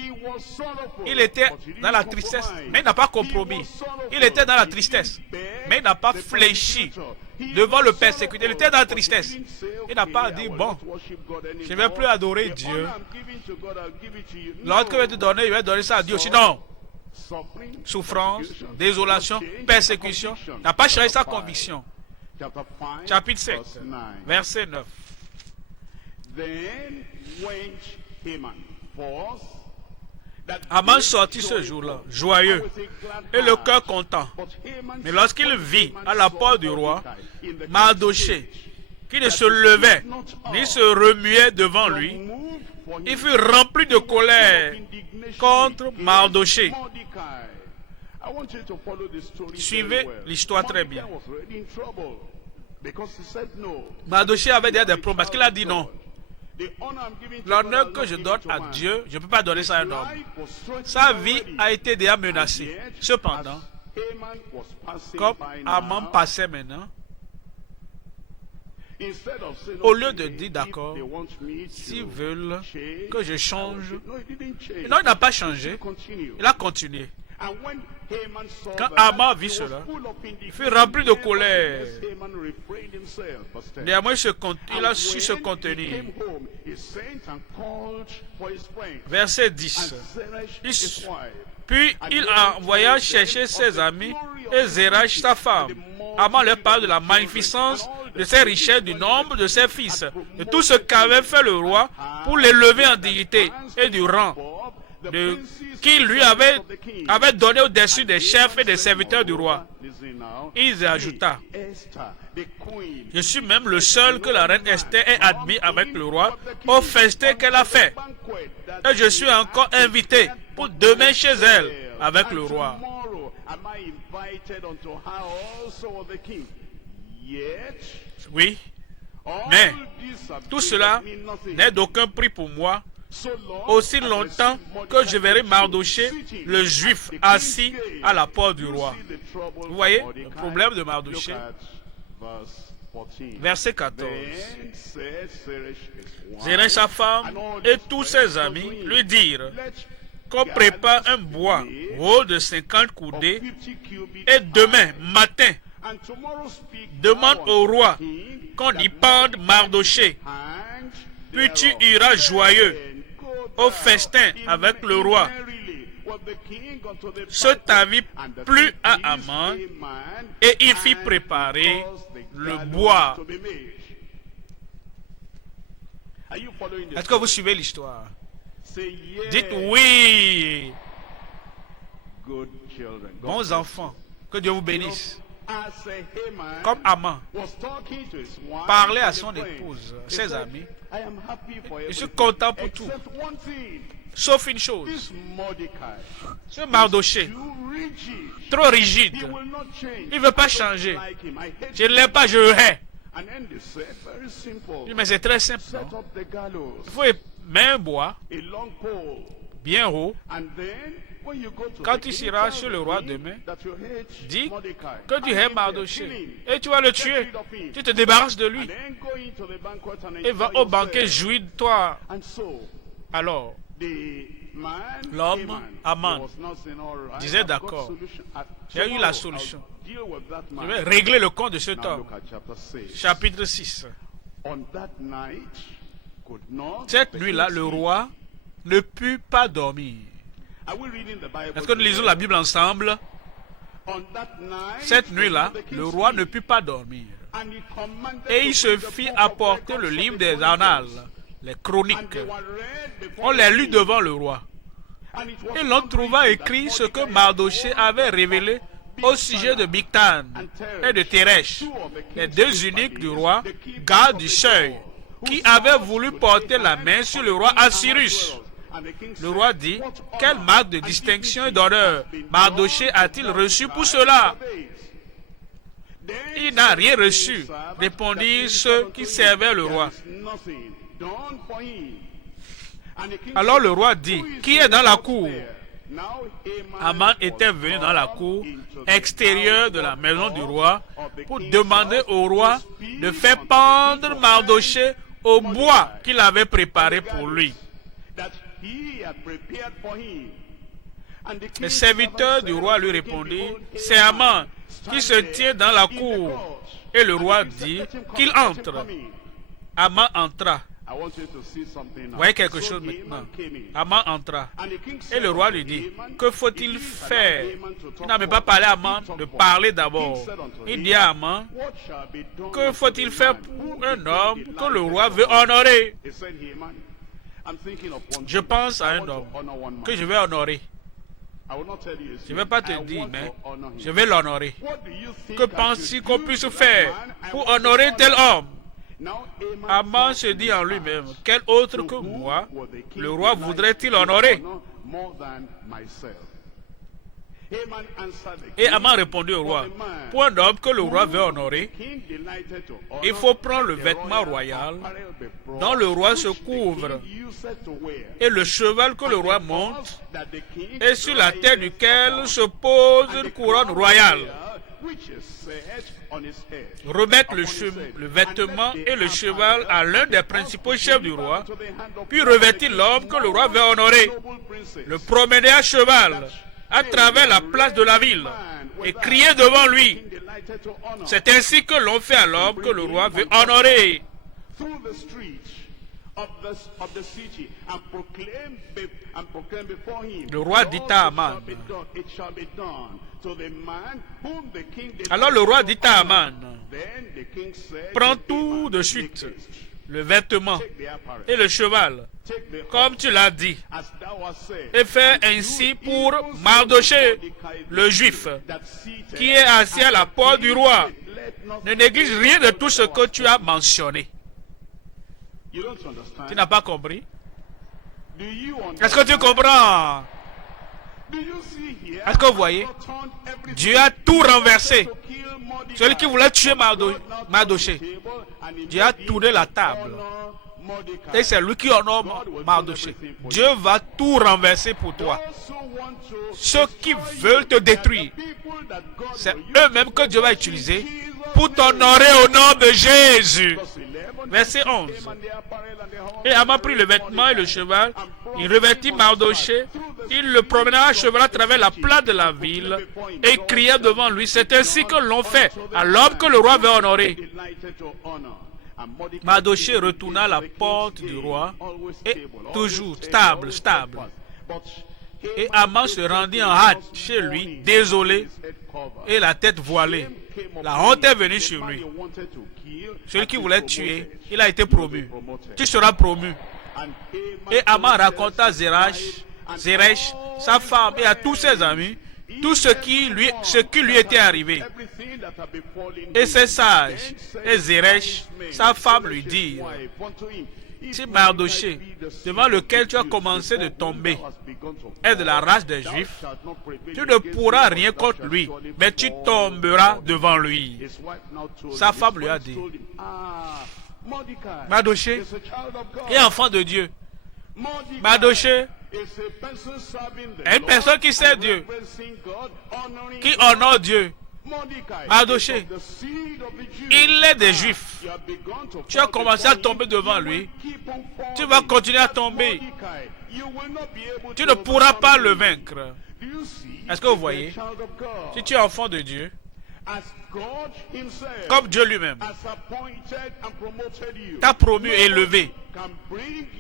Il était dans la tristesse, mais il n'a pas compromis. Il était dans la tristesse, mais il n'a pas fléchi devant le persécuteur. Il était dans la tristesse. Il n'a pas dit, bon, je ne vais plus adorer Dieu. Lorsque je vais te donner, je vais donner ça à Dieu. Sinon, souffrance, désolation, persécution, n'a pas changé sa conviction. Chapitre 7, verset 9. Aman sortit ce jour-là, joyeux, et le cœur content. Mais lorsqu'il vit à la porte du roi Mardochée, qui ne se levait ni se remuait devant lui, il fut rempli de colère contre Mardochée. Suivez l'histoire très bien. Mardochée avait déjà des problèmes parce qu'il a dit non. L'honneur que je donne à Dieu, je ne peux pas donner ça à un homme. Sa vie a été déjà menacée. Cependant, comme Aman passait maintenant, au lieu de dire d'accord, s'ils veulent que je change, non, il n'a pas changé, il a continué. Quand Aman vit cela, il fut rempli de colère. Néanmoins, il a su se contenir. Verset 10. Puis il envoya chercher ses amis et Zérach sa femme. Aman leur parle de la magnificence de ses richesses, du nombre de ses fils, de tout ce qu'avait fait le roi pour l'élever en dignité et du rang qu'il lui avait donné au-dessus des chefs et des serviteurs du roi. Il ajouta, je suis même le seul que la reine Esther ait admis avec le roi au festin qu'elle a fait. Et je suis encore invité pour demain chez elle avec le roi. Oui, mais tout cela n'est d'aucun prix pour moi, aussi longtemps que je verrai Mardoché, le juif, assis à la porte du roi. Vous voyez le problème de Mardoché? Verset 14. Zérach, sa femme, et tous ses amis lui dirent qu'on prépare un bois haut de 50 coudées et demain matin, demande au roi qu'on y pende Mardoché. Puis tu iras joyeux au festin avec le roi. Ce t'avit plu à Aman et il fit préparer le bois. Est-ce que vous suivez l'histoire? Dites oui. Bons enfants, que Dieu vous bénisse. Comme Aman parlait à son épouse, ses amis, je suis content pour tout, sauf une chose. Ce Mardoché, trop rigide, il ne veut pas changer. Je ne l'aime pas, je le hais. Mais c'est très simple, non? Il faut mettre un bois bien haut. Quand tu seras chez le roi demain, dis que tu hais Mardoché et tu vas le tuer. Tu te débarrasses de lui et va au banquet jouir de toi. Alors, l'homme, Aman, disait d'accord, j'ai eu la solution. Je vais régler le compte de cet homme. Chapitre 6. Cette nuit-là, le roi ne put pas dormir. Est-ce que nous lisons la Bible ensemble? Cette nuit-là, le roi ne put pas dormir. Et il se fit apporter le livre des annales, les chroniques. On les lut devant le roi. Et l'on trouva écrit ce que Mardoché avait révélé au sujet de Bigtan et de Teresh, les deux eunuques du roi, gardes du seuil, qui avaient voulu porter la main sur le roi Assyrus. Le roi dit, quelle marque de distinction et d'honneur Mardoché a-t-il reçu pour cela? Il n'a rien reçu, répondirent ceux qui servaient le roi. Alors le roi dit, qui est dans la cour? Aman était venu dans la cour extérieure de la maison du roi pour demander au roi de faire pendre Mardoché au bois qu'il avait préparé pour lui. Les serviteurs du roi lui répondirent, c'est Aman qui se tient dans la cour. Et le roi dit qu'il entre. Aman entra. Vous voyez quelque chose maintenant? Aman entra. Et le roi lui dit, que faut-il faire? Il n'a même pas parlé à Aman de parler d'abord. Il dit à Aman, que faut-il faire pour un homme que le roi veut honorer? Je pense à un homme que je vais honorer. Je ne vais pas te dire, mais je vais l'honorer. Que penses-tu qu'on puisse faire pour honorer tel homme? Aman se dit en lui-même, quel autre que moi, le roi voudrait-il honorer? Et Aman répondit au roi, pour un homme que le roi veut honorer, il faut prendre le vêtement royal dont le roi se couvre et le cheval que le roi monte et sur la tête duquel se pose une couronne royale. Remettre le vêtement et le cheval à l'un des principaux chefs du roi, puis revêtir l'homme que le roi veut honorer, le promener à cheval à travers la place de la ville et crier devant lui. C'est ainsi que l'on fait à l'homme que le roi veut honorer. Le roi dit à Aman. Alors le roi dit à Aman, prends tout de suite, le vêtement et le cheval, comme tu l'as dit, et fais ainsi pour Mardochée, le juif, qui est assis à la porte du roi. Ne néglige rien de tout ce que tu as mentionné. Tu n'as pas compris? Est-ce que tu comprends? Est-ce que vous voyez? Dieu a tout renversé. Celui qui voulait tuer Mardochée, Dieu a tourné la table. Et c'est lui qui honore Mardochée. Dieu va tout renverser pour toi. Ceux qui veulent te détruire, c'est eux-mêmes que Dieu va utiliser pour t'honorer au nom de Jésus. Verset 11. Et Aman prit le vêtement et le cheval, il revêtit Mardochée, il le promena à cheval à travers la plaine de la ville et cria devant lui. C'est ainsi que l'on fait à l'homme que le roi veut honorer. Mardochée retourna à la porte du roi et toujours stable. Et Aman se rendit en hâte chez lui, désolé et la tête voilée. La honte est venue sur lui. Celui qui voulait tuer, il a été promu. Tu seras promu. Et Aman raconta à Zeresh, sa femme et à tous ses amis, tout ce qui lui était arrivé. Et ses sages et Zeresh, sa femme, lui dirent, si Mardochée, devant lequel tu as commencé de tomber, est de la race des Juifs, tu ne pourras rien contre lui, mais tu tomberas devant lui. Sa femme lui a dit, Mardochée est enfant de Dieu. Mardochée est une personne qui sert Dieu, qui honore Dieu. Mardochée, il est des Juifs. Tu as commencé à tomber devant lui. Tu vas continuer à tomber. Tu ne pourras pas le vaincre. Est-ce que vous voyez? Si tu es enfant de Dieu, comme Dieu lui-même t'a promu et élevé,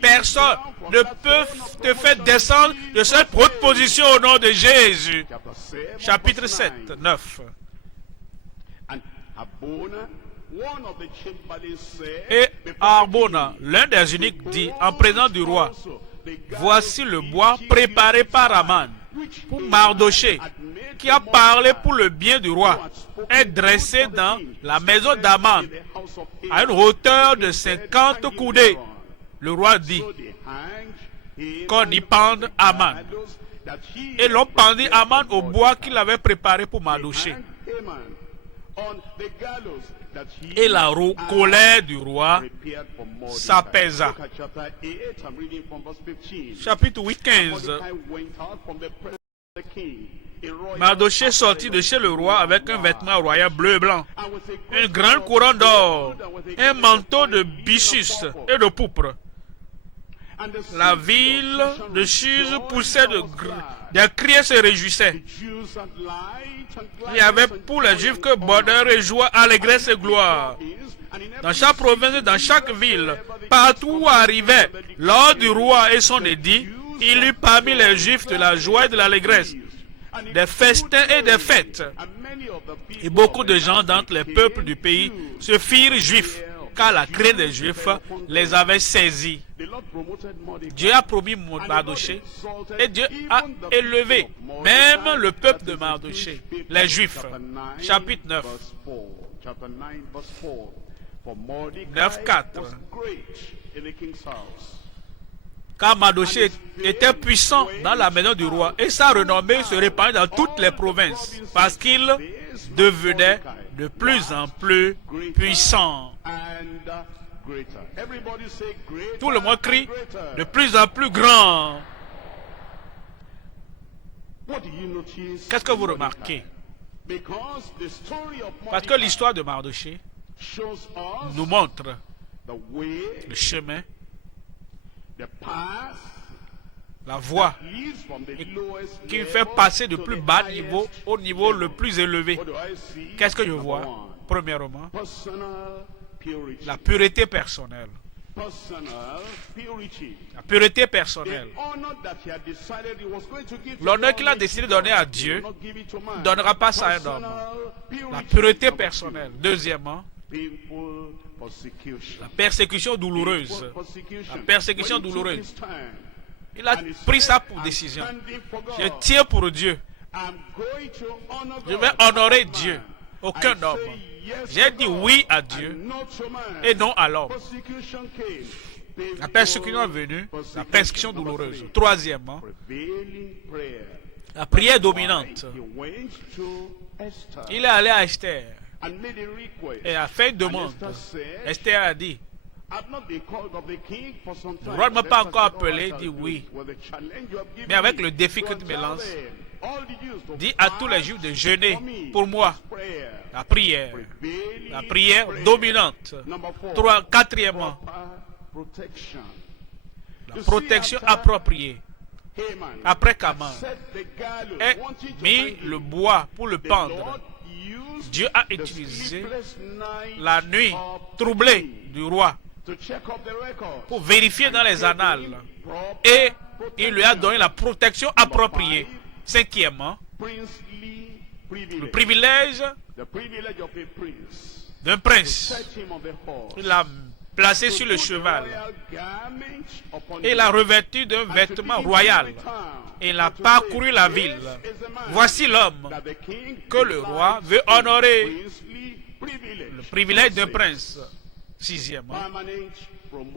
personne ne peut te faire descendre de cette haute position au nom de Jésus. Chapitre 7, 9. Et Arbona, l'un des eunuques, dit en présence du roi, voici le bois préparé par Aman pour Mardochée, qui a parlé pour le bien du roi, est dressé dans la maison d'Aman à une hauteur de 50 coudées. Le roi dit qu'on y pende Aman. Et l'on pendit Aman au bois qu'il avait préparé pour Mardochée. Et la colère du roi s'apaisa. Chapitre 8, 15. Mardochée sortit de chez le roi avec un vêtement royal bleu et blanc, une grande couronne d'or, un manteau de byssus et de pourpre. La ville de Suse poussait des cris et se réjouissait. Il y avait pour les Juifs que bonheur et joie, allégresse et gloire. Dans chaque province et dans chaque ville, partout où arrivait l'ordre du roi et son édit, il eut parmi les Juifs de la joie et de l'allégresse, des festins et des fêtes. Et beaucoup de gens d'entre les peuples du pays se firent juifs, car la crainte des Juifs les avait saisis. Dieu a promis Mardochée et Dieu a élevé même le peuple de Mardochée, les Juifs. Chapitre 9. 9.4. Car Mardochée était puissant dans la maison du roi et sa renommée se répandait dans toutes les provinces parce qu'il devenait de plus en plus puissant. Tout le monde crie de plus en plus grand. Qu'est-ce que vous remarquez? Parce que l'histoire de Mardochée nous montre le chemin, la voie qui fait passer du plus bas niveau au niveau le plus élevé. Qu'est-ce que je vois? Premièrement, la pureté personnelle. La pureté personnelle. L'honneur qu'il a décidé de donner à Dieu, il ne donnera pas ça à un homme. La pureté personnelle. Deuxièmement, la persécution douloureuse. La persécution douloureuse. Il a pris ça pour décision. Je tiens pour Dieu. Je vais honorer Dieu. Aucun homme. J'ai dit oui à Dieu et non à l'homme. La persécution est venue, la persécution douloureuse. Troisièmement, la prière dominante. Il est allé à Esther et a fait une demande. Esther a dit, le roi ne m'a pas encore appelé, il dit oui. Mais avec le défi que tu me lances, dis à tous les Juifs de jeûner pour moi. La prière dominante. Quatrièmement, la protection appropriée. Après qu'Aman ait mis le bois pour le pendre, Dieu a utilisé la nuit troublée du roi pour vérifier dans les annales et il lui a donné la protection appropriée. Cinquièmement, le privilège d'un prince. Il l'a placé sur le cheval et l'a revêtu d'un vêtement royal. Et il a parcouru la ville. Voici l'homme que le roi veut honorer. Le privilège d'un prince. Sixièmement,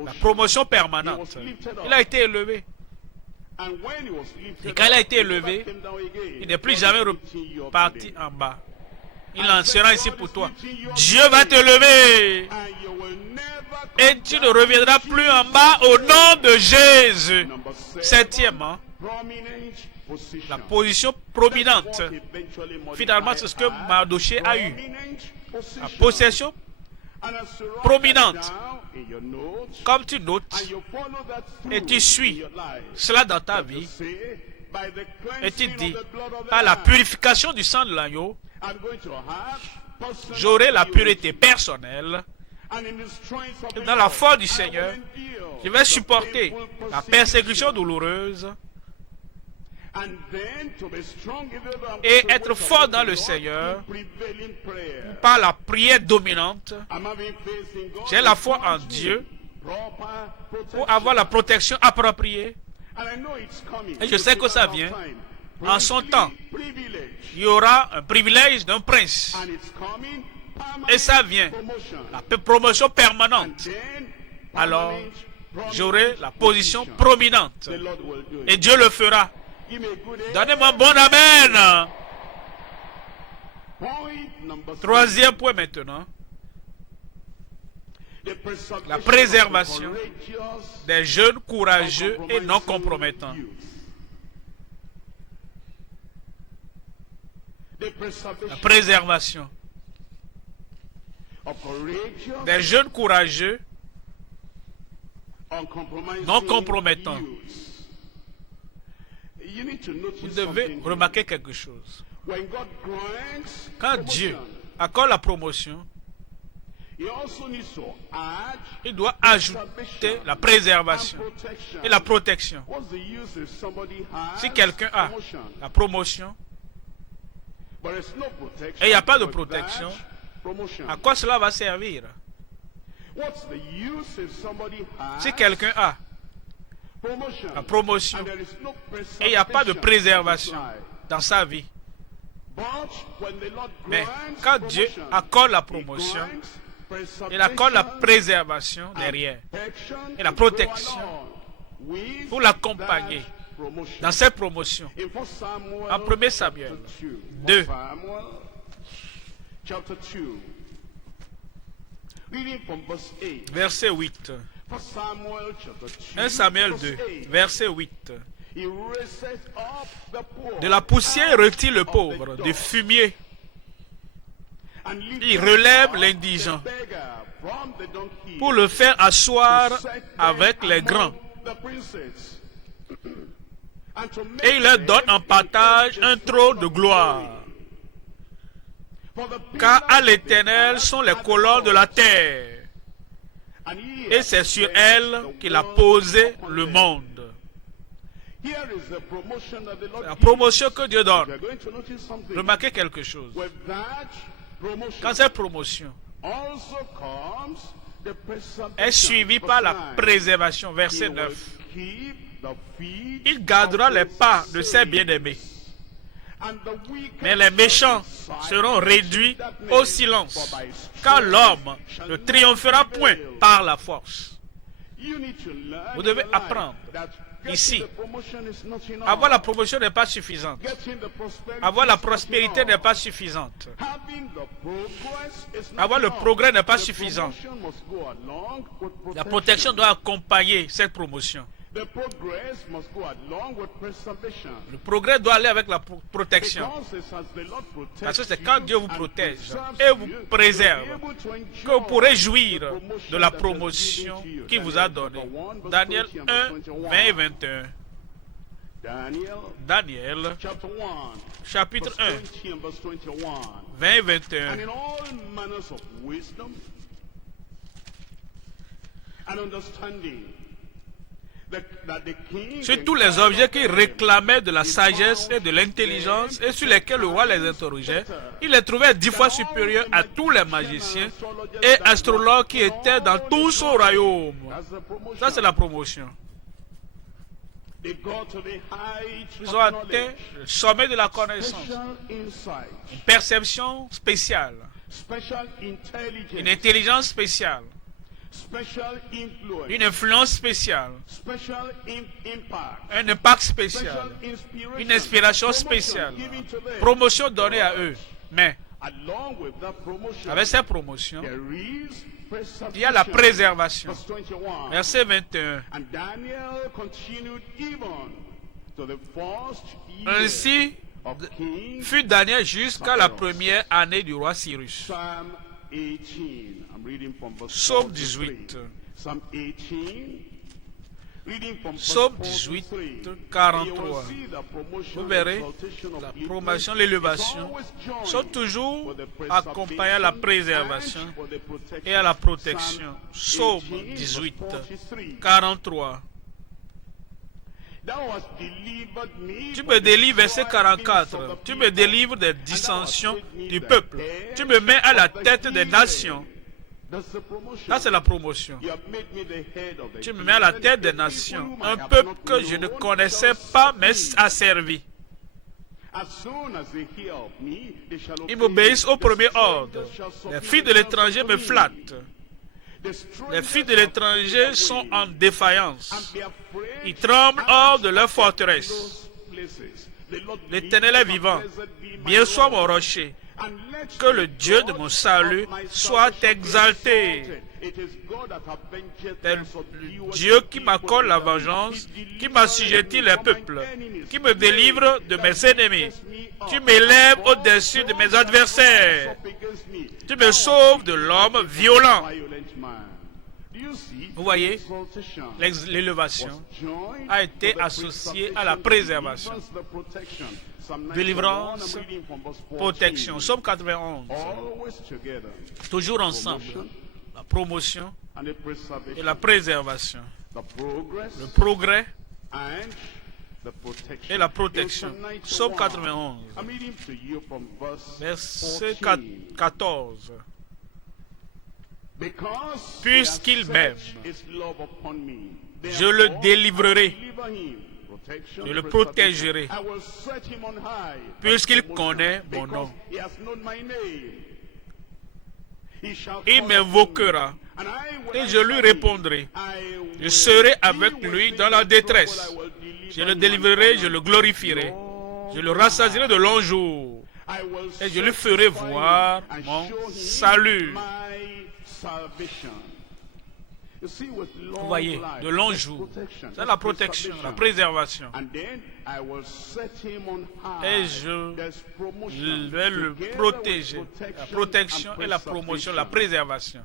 la promotion permanente. Il a été élevé. Et quand il a été élevé, il n'est plus jamais reparti en bas. Il en sera ici pour toi. Dieu va te lever. Et tu ne reviendras plus en bas au nom de Jésus. Septièmement, la position prominente. Finalement, c'est ce que Mardochée a eu. La possession prominente. Comme tu notes et tu suis cela dans ta vie et tu dis, par la purification du sang de l'agneau, j'aurai la pureté personnelle et dans la foi du Seigneur, je vais supporter la persécution douloureuse et être fort dans le Seigneur par la prière dominante. J'ai la foi en Dieu pour avoir la protection appropriée. Et je sais que ça vient. En son temps, il y aura un privilège d'un prince. Et ça vient. La promotion permanente. Alors, j'aurai la position prominente. Et Dieu le fera. Donnez-moi un bon amen. Troisième point maintenant. La préservation des jeunes courageux et non compromettants. La préservation des jeunes courageux non compromettants. Vous devez remarquer quelque chose. Quand Dieu accorde la promotion, il doit ajouter la préservation et la protection. Si quelqu'un a la promotion et il n'y a pas de protection, à quoi cela va servir? Si quelqu'un a la promotion et il n'y a pas de préservation dans sa vie, mais quand Dieu accorde la promotion, il accorde la préservation derrière et la protection pour l'accompagner dans cette promotion. En 1 Samuel 2, verset 8. 1 Samuel 2, verset 8. De la poussière retire le pauvre, du fumier il relève l'indigent pour le faire asseoir avec les grands. Et il leur donne en partage un trône de gloire. Car à l'Éternel sont les colonnes de la terre. Et c'est sur elle qu'il a posé le monde. La promotion que Dieu donne. Remarquez quelque chose. Quand cette promotion est suivie par la préservation, verset 9, il gardera les pas de ses bien-aimés. Mais les méchants seront réduits au silence, car l'homme ne triomphera point par la force. Vous devez apprendre ici. Avoir la promotion n'est pas suffisante. Avoir la prospérité n'est pas suffisante. Avoir le progrès n'est pas suffisant. La protection doit accompagner cette promotion. Le progrès doit aller avec la protection. Parce que c'est quand Dieu vous protège et vous préserve que vous pourrez jouir de la promotion qu'il vous a donnée. Daniel 1, 20 et 21. Daniel, chapitre 1, 20 et 21. Sur tous les objets qui réclamaient de la sagesse et de l'intelligence et sur lesquels le roi les interrogeait, il les trouvait 10 fois supérieurs à tous les magiciens et astrologues qui étaient dans tout son royaume. Ça, c'est la promotion. Ils ont atteint le sommet de la connaissance, une perception spéciale, une intelligence spéciale, une influence spéciale, un impact spécial, une inspiration spéciale, promotion donnée à eux. Mais avec cette promotion, il y a la préservation. Verset 21. Ainsi fut Daniel jusqu'à la première année du roi Cyrus. Psaume 18. Psaume 18, 43. Vous verrez, la promotion, l'élévation sont toujours accompagnées à la préservation et à la protection. Psaume 18, 43. Tu me délivres, verset 44. Tu me délivres des dissensions du peuple. Tu me mets à la tête des nations. Ça, c'est la promotion. Tu me mets à la tête des nations. Un peuple que je ne connaissais pas, mais asservi. Ils m'obéissent au premier ordre. Les filles de l'étranger me flattent. Les filles de l'étranger sont en défaillance. Ils tremblent hors de leur forteresse. L'Éternel est vivant. Bien soit mon rocher. Que le Dieu de mon salut soit exalté. C'est le Dieu qui m'accorde la vengeance, qui m'assujettit les peuples, qui me délivre de mes ennemis. Tu m'élèves au-dessus de mes adversaires. Tu me sauves de l'homme violent. Vous voyez, l'élévation a été associée à la préservation. Délivrance, protection. Psaume 91. Toujours ensemble. La promotion et la préservation. Le progrès et la protection. Psaume 91. Verset 14. Puisqu'il m'aime, je le délivrerai. Je le protégerai, puisqu'il connaît mon nom. Il m'invoquera et je lui répondrai. Je serai avec lui dans la détresse. Je le délivrerai, je le glorifierai. Je le rassasierai de longs jours. Et je lui ferai voir mon salut. Vous voyez, de longs jours, c'est la protection, la préservation. Et je vais le protéger. La protection et la promotion, la préservation.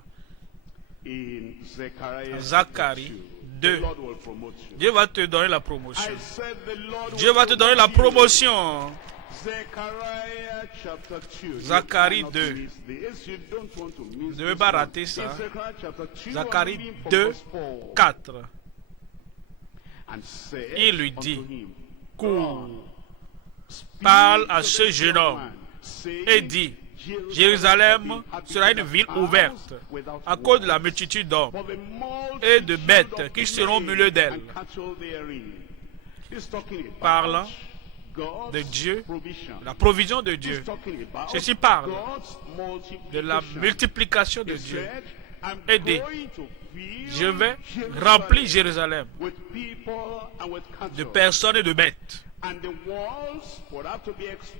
Zacharie 2. Dieu va te donner la promotion. Dieu va te donner la promotion. Zacharie 2. Vous ne devez pas rater ça. Zacharie 2, 4. Il lui dit, cours, parle à ce jeune homme et dit, Jérusalem sera une ville ouverte à cause de la multitude d'hommes et de bêtes qui seront au milieu d'elle. Parlant de Dieu, la provision de Dieu. Ceci parle de la multiplication de Dieu. Et dit, je vais remplir Jérusalem de personnes et de bêtes.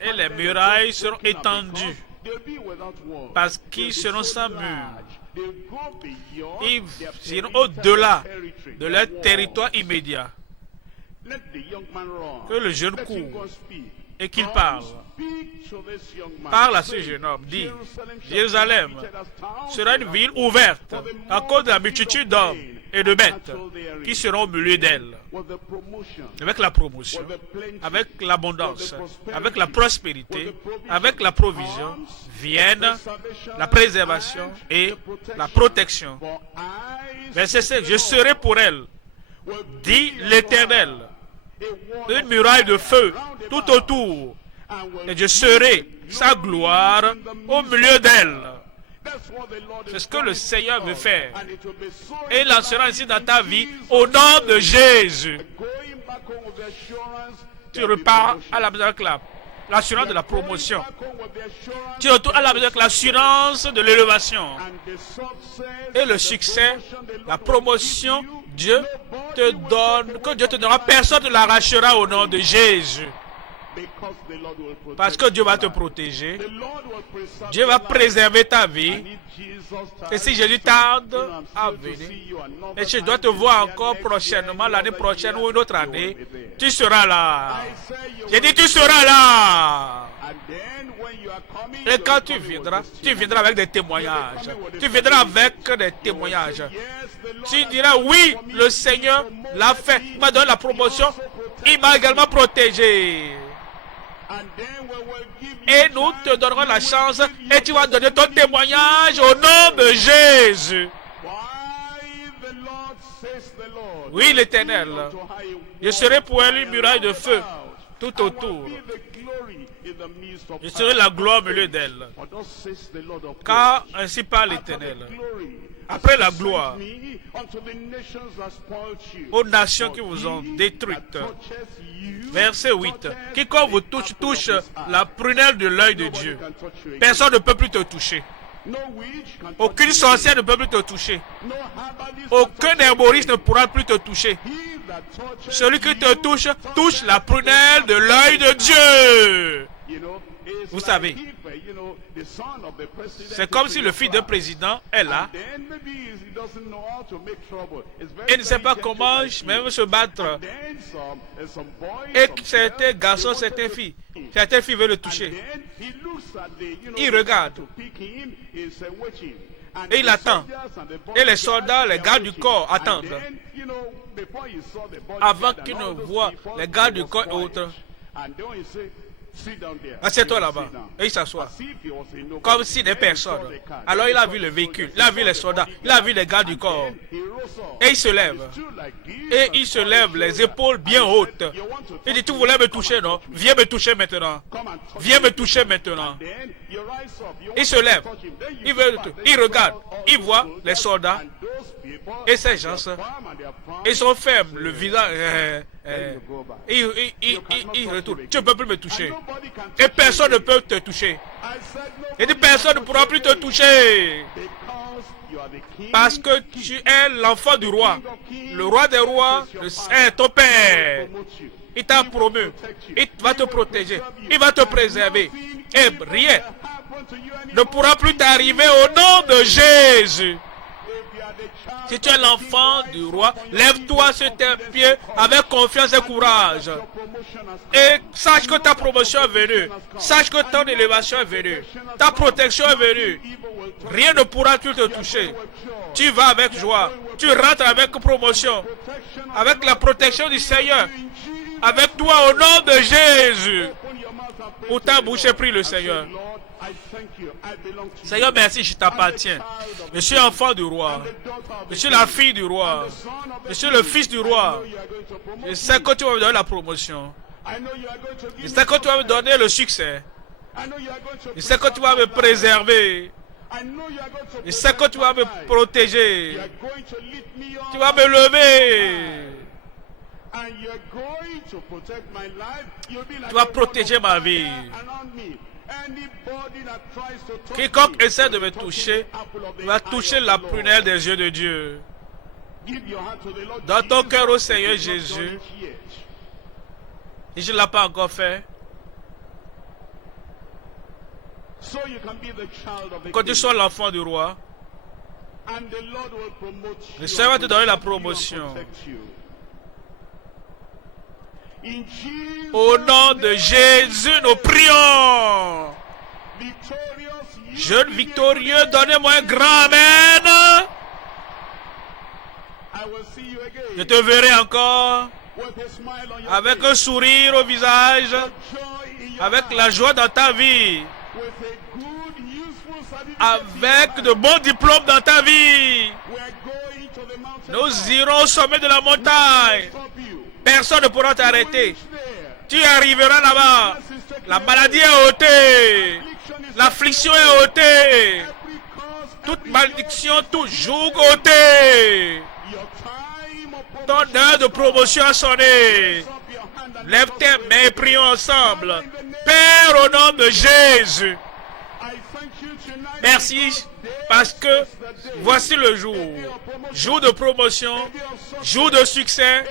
Et les murailles seront étendues parce qu'ils seront sans mur. Ils iront au-delà de leur territoire immédiat. Que le jeune court et qu'il parle. Parle à ce jeune homme. Dit, Jérusalem sera une ville ouverte à cause de la multitude d'hommes et de bêtes qui seront au milieu d'elle. Avec la promotion, avec l'abondance, avec la prospérité, avec la provision, viennent la préservation et la protection. Verset 5. Je serai pour elle, dit l'Éternel, une muraille de feu tout autour, et je serai sa gloire au milieu d'elle. C'est ce que le Seigneur veut faire. Et il lancera ainsi dans ta vie au nom de Jésus. Tu repars à la maison avec l'assurance de la promotion. Tu retournes à la maison avec l'assurance de l'élévation. Et le succès, la promotion, Dieu te donne, que Dieu te donnera, personne ne l'arrachera au nom de Jésus. Parce que Dieu va te protéger. Dieu va préserver ta vie. Et si Jésus tarde à venir, et je dois te voir encore prochainement, l'année prochaine ou une autre année, tu seras là. J'ai dit tu seras là. Et quand tu viendras avec des témoignages. Tu viendras avec des témoignages. Tu diras oui, le Seigneur l'a fait. Il m'a donné la promotion. Il m'a également protégé. Et nous te donnerons la chance et tu vas donner ton témoignage au nom de Jésus. Oui, l'Éternel, je serai pour elle une muraille de feu tout autour. Je serai la gloire au milieu d'elle. Car ainsi parle l'Éternel. Après la gloire aux nations qui vous ont détruites. Verset 8. Quiconque vous touche la prunelle de l'œil de Dieu. Personne ne peut plus te toucher. Aucune sorcière ne peut plus te toucher. Aucun herboriste ne pourra plus te toucher. Celui qui te touche, touche la prunelle de l'œil de Dieu. Vous savez, c'est comme si le fils d'un président est là et ne sait pas comment même se battre. Et certains garçons, certaines filles veulent le toucher. Il regarde et il attend. Et les soldats, les gardes du corps attendent. Avant qu'ils ne voient les gardes du corps et autres. Assieds-toi là-bas. Et il s'assoit. Comme si des personnes. Alors il a vu le véhicule, il a vu les soldats, il a vu les gardes du corps. Et il se lève. Et il se lève les épaules bien hautes. Il dit, tu voulais me toucher, non? Viens me toucher maintenant. Viens me toucher maintenant. Il se lève. Il regarde. Il voit les soldats. Et ces gens, ils sont fermes. Le visage. Il retourne. Tu ne peux plus me toucher. Et personne ne peut te toucher. Et dit, personne ne pourra plus te toucher. Parce que tu es l'enfant du roi. Le roi des rois est ton père. Il t'a promu. Il va te protéger. Il va te préserver. Et rien ne pourra plus t'arriver au nom de Jésus. Si tu es l'enfant du roi, lève-toi sur tes pieds avec confiance et courage. Et sache que ta promotion est venue. Sache que ton élévation est venue. Ta protection est venue. Rien ne pourra plus te toucher. Tu vas avec joie. Tu rentres avec promotion. Avec la protection du Seigneur. Avec toi au nom de Jésus. Pour ta bouche, prie le Seigneur. Seigneur, merci, je t'appartiens. Je suis enfant du roi. Je suis la fille du roi. Je suis le fils du roi. Je sais que tu vas me donner la promotion. Je sais que tu vas me donner le succès. Je sais que tu vas me préserver. Je sais que tu vas me protéger. Tu vas me lever. Tu vas protéger ma vie. Quiconque essaie de me toucher va toucher la prunelle des yeux de Dieu. Dans ton cœur au Seigneur Jésus. Et je ne l'ai pas encore fait. Quand tu sois l'enfant du roi, le Seigneur va te donner la promotion. Au nom de Jésus, nous prions. Jeune victorieux, donnez-moi un grand amen. Je te verrai encore avec un sourire au visage, avec la joie dans ta vie, avec de bons diplômes dans ta vie. Nous irons au sommet de la montagne. Personne ne pourra t'arrêter. Tu arriveras là-bas. La maladie est ôtée. L'affliction est ôtée. Toute malédiction, tout joug ôté. Ton heure de promotion a sonné. Lève tes mains et prions ensemble. Père, au nom de Jésus. Merci parce que voici le jour. Jour de promotion, jour de succès,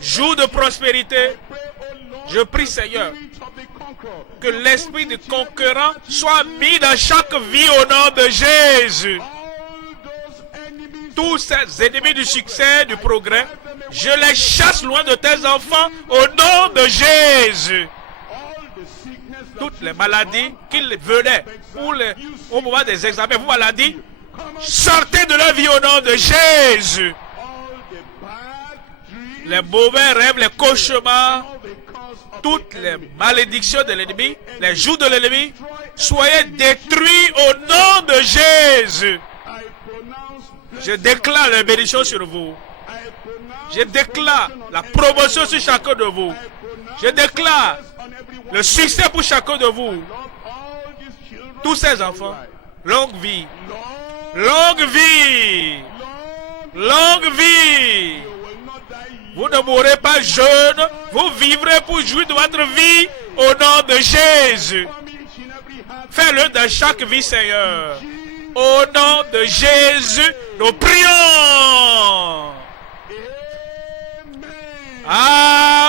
jour de prospérité. Je prie, Seigneur, que l'esprit du conquérant soit mis dans chaque vie au nom de Jésus. Tous ces ennemis du succès, du progrès, je les chasse loin de tes enfants au nom de Jésus. Toutes les maladies qu'ils venaient au moment des examens, vos maladies, sortez de leur vie au nom de Jésus. Les mauvais rêves, les cauchemars, toutes les malédictions de l'ennemi, les jours de l'ennemi, soyez détruits au nom de Jésus. Je déclare la bénédiction sur vous. Je déclare la promotion sur chacun de vous. Je déclare le succès pour chacun de vous. Tous ces enfants, longue vie. Longue vie. Longue vie. Vous ne mourrez pas jeune. Vous vivrez pour jouir de votre vie au nom de Jésus. Fais-le dans chaque vie, Seigneur. Au nom de Jésus, nous prions. Amen.